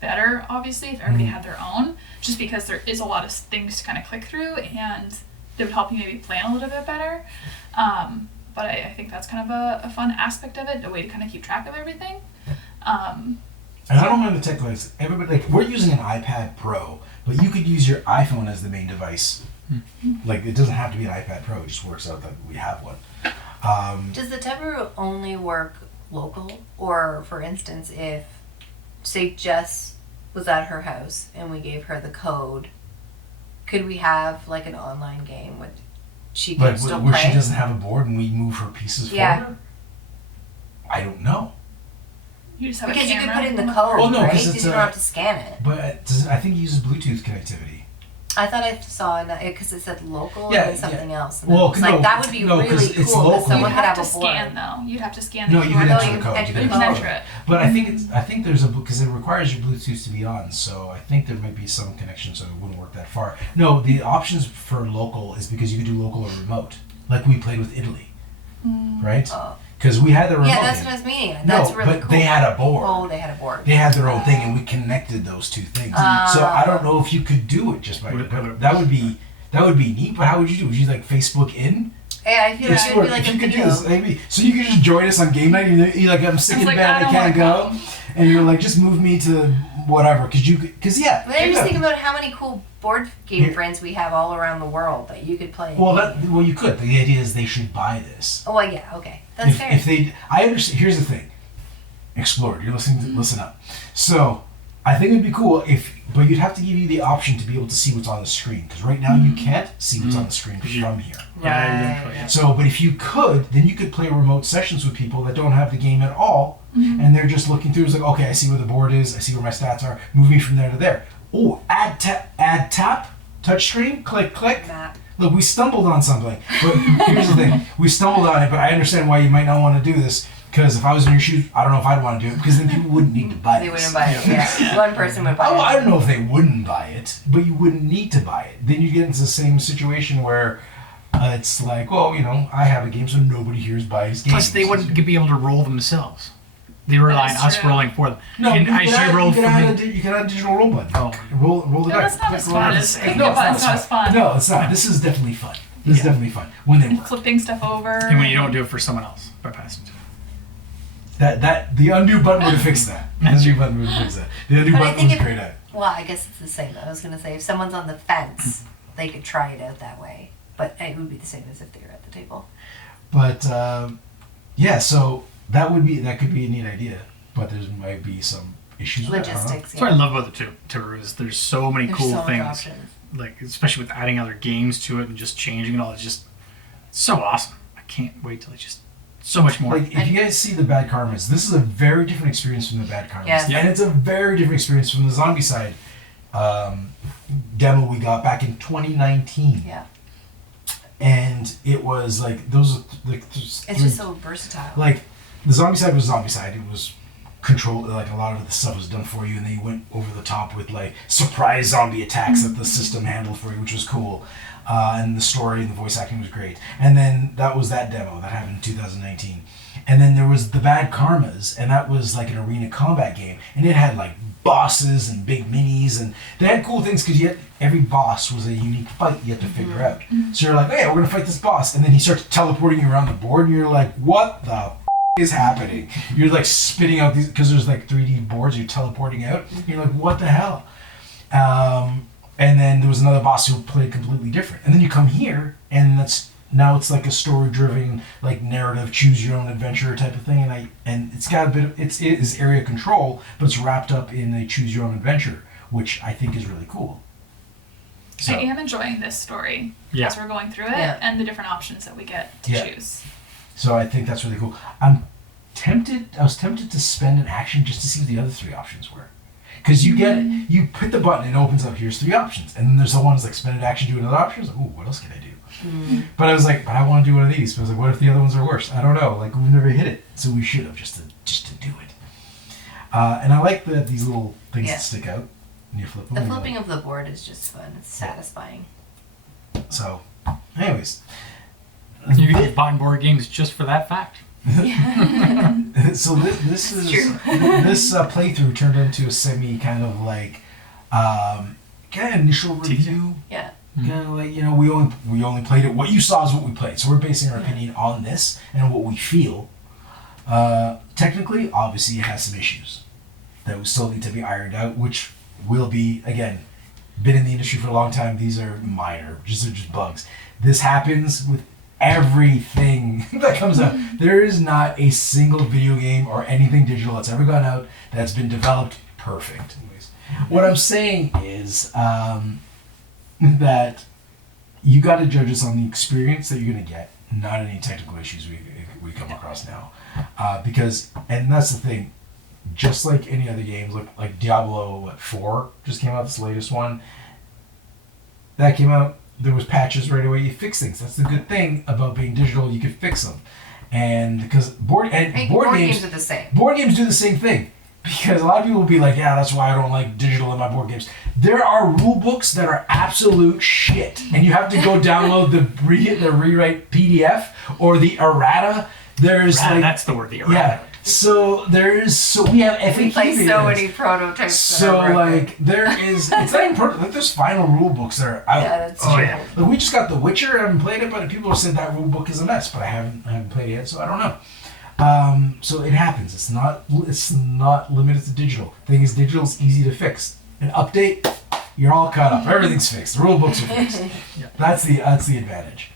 better, obviously, if everybody had their own, just because there is a lot of things to kind of click through, and it would help you maybe plan a little bit better. But I think that's kind of a fun aspect of it, a way to kind of keep track of everything. And I don't mind the tech device. Everybody, we're using an iPad Pro, but you could use your iPhone as the main device. It doesn't have to be an iPad Pro. It just works out that we have one. Does the Teburu only work local? Or, for instance, if, say, Jess was at her house and we gave her the code, could we have, an online game with she can still where play? she doesn't have a board and we move her pieces for her? I don't know. You just have Because a you camera. could put in the code, Well, no, right? 'cause Because it's you don't have to scan it. But I think it uses Bluetooth connectivity. I thought I saw it because it said local Yeah, and then something else. And Well, it was like, no, that would be no, 'cause really it's cool local. if someone You'd could have have to a board. scan though. You'd have to scan. No, the you QR can enter code. the code. enter You the can You can code. enter it. But I think there's because it requires your Bluetooth to be on, so I think there might be some connection, so it wouldn't work that far. No, the options for local is because you could do local or remote, like we played with Italy, right? Oh. Because we had the remote. Yeah, that's in. what I was meaning. No, That's really but cool. they had a board. Oh, they had a board. They had their own thing, and we connected those two things. So I don't know if you could do it just by. But that would be neat. But how would you do? Would you Facebook in? Yeah, I feel like it would be like if a you could do video. this, maybe. So you could just join us on game night. And you're like, I'm sick It's in like, bed, I don't I can't go, wanna and you're like, just move me to whatever, because yeah. But then just think about how many cool board game friends we have all around the world that you could play. Well, you could. The idea is they should buy this. Oh, well, yeah, okay, that's fair. If they, I understand. Here's the thing. Explore. You're listening. Listen up. So, I think it'd be cool but you'd have to give you the option to be able to see what's on the screen, because right now you can't see what's on the screen from here. Right. So, but if you could, then you could play remote sessions with people that don't have the game at all, and they're just looking through. It's like, okay, I see where the board is. I see where my stats are. Move me from there to there. Oh, add tap, touch screen, click. Map. Look, we stumbled on something. But here's the thing: we stumbled on it. But I understand why you might not want to do this. Because if I was in your shoes, I don't know if I'd want to do it. Because then people wouldn't need to buy it. They wouldn't buy it, yeah. One person would buy it. I don't know if they wouldn't buy it, but you wouldn't need to buy it. Then you get into the same situation where it's like, well, I have a game, so nobody here buys games. Plus, they wouldn't be able to roll themselves. They rely on That's us true. rolling for them. No, and you I can should roll for me. you can add a digital roll button. Oh. Roll the No, dice. that's not as Click, fun roll as it. clicking No, the it's not buttons. Not as fun. No, it's not. This is definitely fun. This is definitely fun when they And work. flipping stuff over. And when you don't do it for someone else by passing to them. That the undo button would have fixed that. The undo button would have fixed that. The undo But I button think was if- great at. Well, I guess it's the same. I was going to say, if someone's on the fence, they could try it out that way. But it would be the same as if they were at the table. But yeah, so that could be a neat idea. But there might be some issues with it. I don't know. Logistics, That's what I love about the Teburu is there's so many There's cool so many things. options. Like especially with adding other games to it and just changing it all. It's just so awesome. I can't wait till it's just so much more. Like, if you guys see the Bad Karmas, this is a very different experience from the Bad Karmas. Yes. And it's a very different experience from the Zombie Side demo we got back in 2019. Yeah. And it was like, those It's just so versatile. like, the Zombie Side was Zombie Side. It was controlled, like a lot of the stuff was done for you, and they went over the top with like surprise zombie attacks that the system handled for you, which was cool. And the story and the voice acting was great. And then that was that demo that happened in 2019. And then there was the Bad Karmas, and that was like an arena combat game, and it had like bosses and big minis, and they had cool things because yet every boss was a unique fight you had to figure out. So you're like, hey, we're gonna fight this boss, and then he starts teleporting you around the board, and you're like, what the? is happening? You're like spitting out these because there's like 3D boards. You're teleporting out. You're like, what the hell? And then there was another boss who played completely different. And then you come here, and now it's like a story-driven, like narrative, choose your own adventure type of thing. And it's got a bit of it is area control, but it's wrapped up in a choose your own adventure, which I think is really cool. So, I am enjoying this story as we're going through it and the different options that we get to choose. So I think that's really cool. I was tempted to spend an action just to see what the other 3 options were. Because you hit the button and it opens up, here's 3 options. And then there's the ones like spend an action, do another option. I was like, ooh, what else can I do? But I was like, but I want to do one of these. But I was like, what if the other ones are worse? I don't know. Like, we never hit it. So we should have just to do it. And I like these little things that stick out. And you flip them. The flipping of the board is just fun. It's satisfying. So, anyways. You've bought board games just for that fact. So this playthrough turned into a semi kind of like kind of initial review. Yeah. Kind of like, we only played it. What you saw is what we played. So we're basing our opinion on this and what we feel. Technically, obviously, it has some issues that will still need to be ironed out, which will be, again, been in the industry for a long time. These are minor, just bugs. This happens with everything that comes out. There is not a single video game or anything digital that's ever gone out that's been developed perfect. Anyways, what I'm saying is that you got to judge us on the experience that you're going to get, not any technical issues we come across now. Because, and that's the thing, just like any other games, like Diablo 4 just came out, this latest one. That came out, there was patches right away, you fix things. That's the good thing about being digital, you can fix them. And because board games are the same. Board games do the same thing. Because a lot of people will be like, yeah, that's why I don't like digital in my board games. There are rule books that are absolute shit. And you have to go download the rewrite PDF or the errata. That's the word, the errata. Yeah. So we have FAQ We play so videos. many prototypes. So like there is, it's not even like there's final rule books that are out. Yeah, that's true. Like we just got The Witcher. I haven't played it, but people have said that rule book is a mess. But I haven't played it yet, so I don't know. So it happens. It's not limited to digital. Thing is, digital is easy to fix. An update, you're all caught up. Everything's fixed. The rule books are fixed. That's the advantage.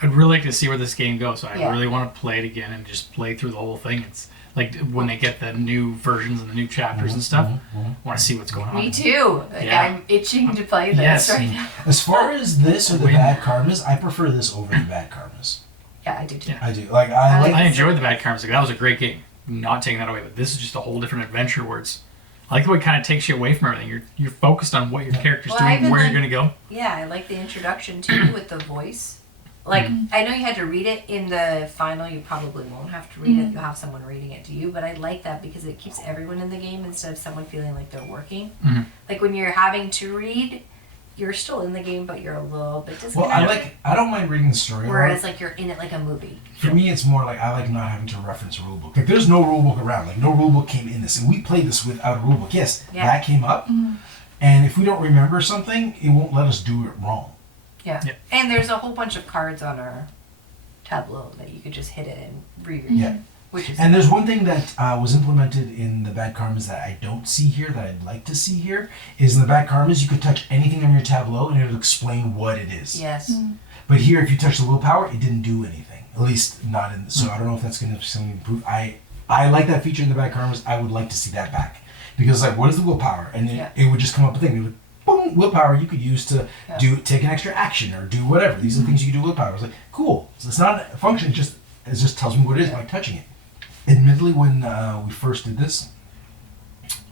I'd really like to see where this game goes. So I really want to play it again and just play through the whole thing. It's like when they get the new versions and the new chapters and stuff. I want to see what's going on. Me too. I'm itching to play this right now. As far as this or the Bad Karmas, I prefer this over the Bad Karmas. Yeah, I do too. Yeah. I do. Like I enjoyed the Bad Karmas. Like, that was a great game. Not taking that away, but this is just a whole different adventure where it's. I like the way it kind of takes you away from everything. You're focused on what your character's doing, where you're going to go. Yeah, I like the introduction too with the voice. Like, I know you had to read it in the final. You probably won't have to read it. You'll have someone reading it to you. But I like that because it keeps everyone in the game instead of someone feeling like they're working. Like when you're having to read, you're still in the game, but you're a little bit disconnected. Well, I don't mind reading the story. Whereas like you're in it like a movie. For me, it's more like I like not having to reference a rule book. Like there's no rule book around. Like no rule book came in this, and we played this without a rule book. Yes, that came up, and if we don't remember something, it won't let us do it wrong. Yeah. And there's a whole bunch of cards on our tableau that you could just hit it and read. Yeah. Which is and there's one thing that was implemented in the Bad Karmas that I don't see here that I'd like to see here is in the Bad Karmas you could touch anything on your tableau and it'll explain what it is. Yes. But here, if you touch the willpower, it didn't do anything. At least not in. So I don't know if that's going to something improve. I like that feature in the Bad Karmas. I would like to see that back because like what is the willpower? And it would just come up a thing. It would, boom, willpower you could use to take an extra action or do whatever. These are the things you can do with willpower. It's like cool. So it's not a function. It just tells me what it is by touching it. Admittedly, when we first did this,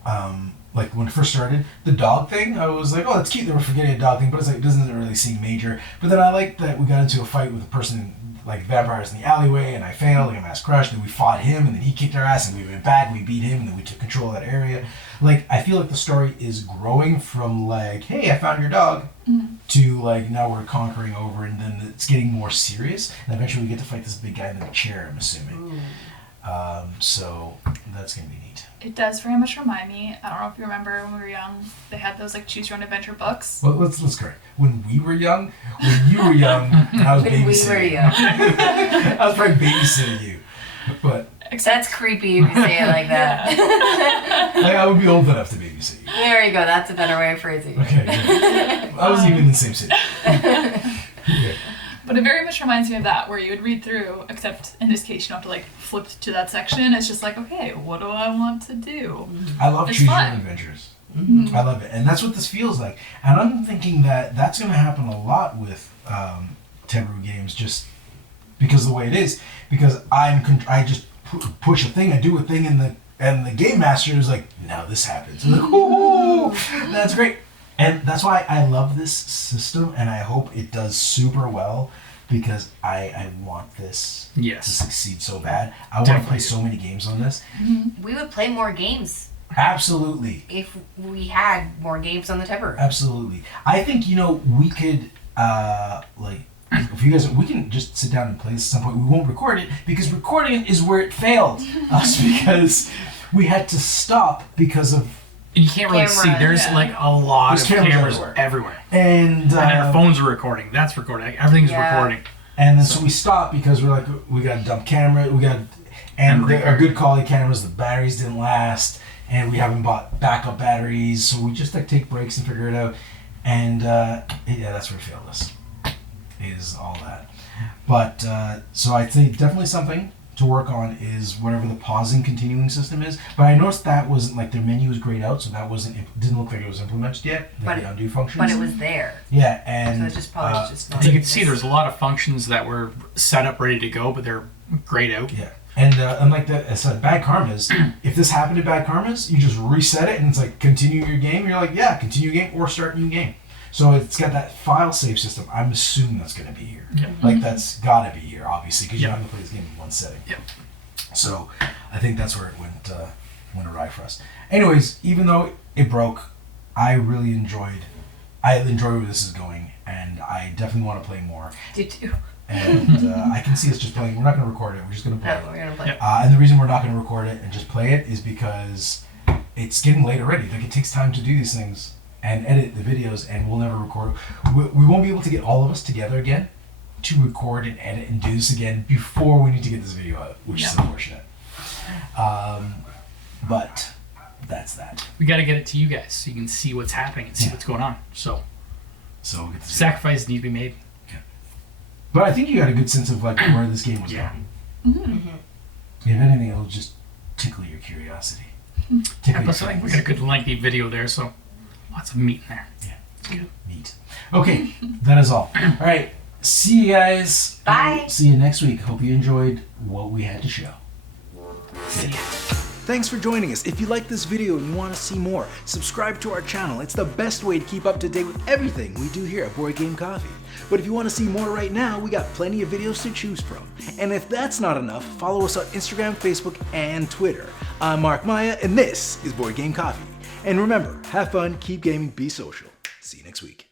like when it first started, the dog thing, I was like, oh, that's cute. They were forgetting a dog thing, but it's like it doesn't really seem major. But then I liked that we got into a fight with a person, like vampires in the alleyway, and I failed, like a mass crush. Then we fought him, and then he kicked our ass, and we went back, and we beat him, and then we took control of that area. Like I feel like the story is growing from like, hey, I found your dog, to like now we're conquering over, and then it's getting more serious, and eventually we get to fight this big guy in the chair. I'm assuming. So that's gonna be neat. It does very much remind me. I don't know if you remember when we were young, they had those like choose your own adventure books. Well, let's correct. When we were young, when you were young, and I was babysitting. When we were young. I was probably babysitting you. But That's creepy if you say it like that. like, I would be old enough to babysit you. There you go. That's a better way of phrasing it. Okay, good. I wasn't even in the same city. Okay. But it very much reminds me of that, where you would read through, except in this case you don't have to like flip to that section. It's just like, okay, what do I want to do? I love It's choose your fun. own adventures. I love it, and that's what this feels like. And I'm thinking that that's going to happen a lot with Teburu games, just because of the way it is. Because I just push a thing, I do a thing, and the game master is like, now this happens. I'm like, ooh, that's great. And that's why I love this system, and I hope it does super well, because I want this to succeed so bad. I want to play so many games on this. We would play more games Absolutely. if we had more games on the Teburu. Absolutely. I think, we could, if you guys, we can just sit down and play this at some point. We won't record it, because recording it is where it failed us, because we had to stop because of... You can't really see. There's like a lot There's of cameras cameras everywhere. And our phones are recording. That's recording. Everything's recording. And then so we stopped because we're like, we got a dumb camera. Our good quality cameras, the batteries didn't last, and we haven't bought backup batteries. So we just take breaks and figure it out. And that's where it failed us. Is all that. But so I think definitely something to work on is whatever the pausing continuing system is. But I noticed that wasn't their menu was grayed out, so that didn't look like it was implemented yet. The undo functions. But it was there. Yeah, and So it's just probably just not. You can see there's a lot of functions that were set up ready to go, but they're grayed out. Yeah, and unlike that, I said Bad Karmas. If this happened to Bad Karmas, you just reset it and it's like continue your game. And you're like, yeah, continue game or start new game. So it's got that file save system. I'm assuming that's going to be here. Yep. That's got to be here, obviously, because you don't have to play this game in one setting. Yep. So I think that's where it went awry for us. Anyways, even though it broke, I really enjoyed where this is going, and I definitely want to play more. Did too. And I can see us just playing. We're not going to record it. We're just going to play No, it. we're gonna play. And the reason we're not going to record it and just play it is because it's getting late already. Like, it takes time to do these things and edit the videos, and we'll never record. We won't be able to get all of us together again to record and edit and do this again before we need to get this video out, which is unfortunate. But that's that. We got to get it to you guys so you can see what's happening and see what's going on. So we'll get this sacrifices need to be made. Okay. But I think you got a good sense of where this game was going. If anything, it'll just tickle your curiosity. Tickle your Plus, I think we got a good lengthy video there, so lots of meat in there. Yeah, it's good. Neat. Okay, that is all. All right, see you guys. Bye. See you next week. Hope you enjoyed what we had to show. See ya. Thanks for joining us. If you like this video and you want to see more, subscribe to our channel. It's the best way to keep up to date with everything we do here at Board Game Coffee. But if you want to see more right now, we got plenty of videos to choose from. And if that's not enough, follow us on Instagram, Facebook, and Twitter. I'm Mark Maya, and this is Board Game Coffee. And remember, have fun, keep gaming, be social. See you next week.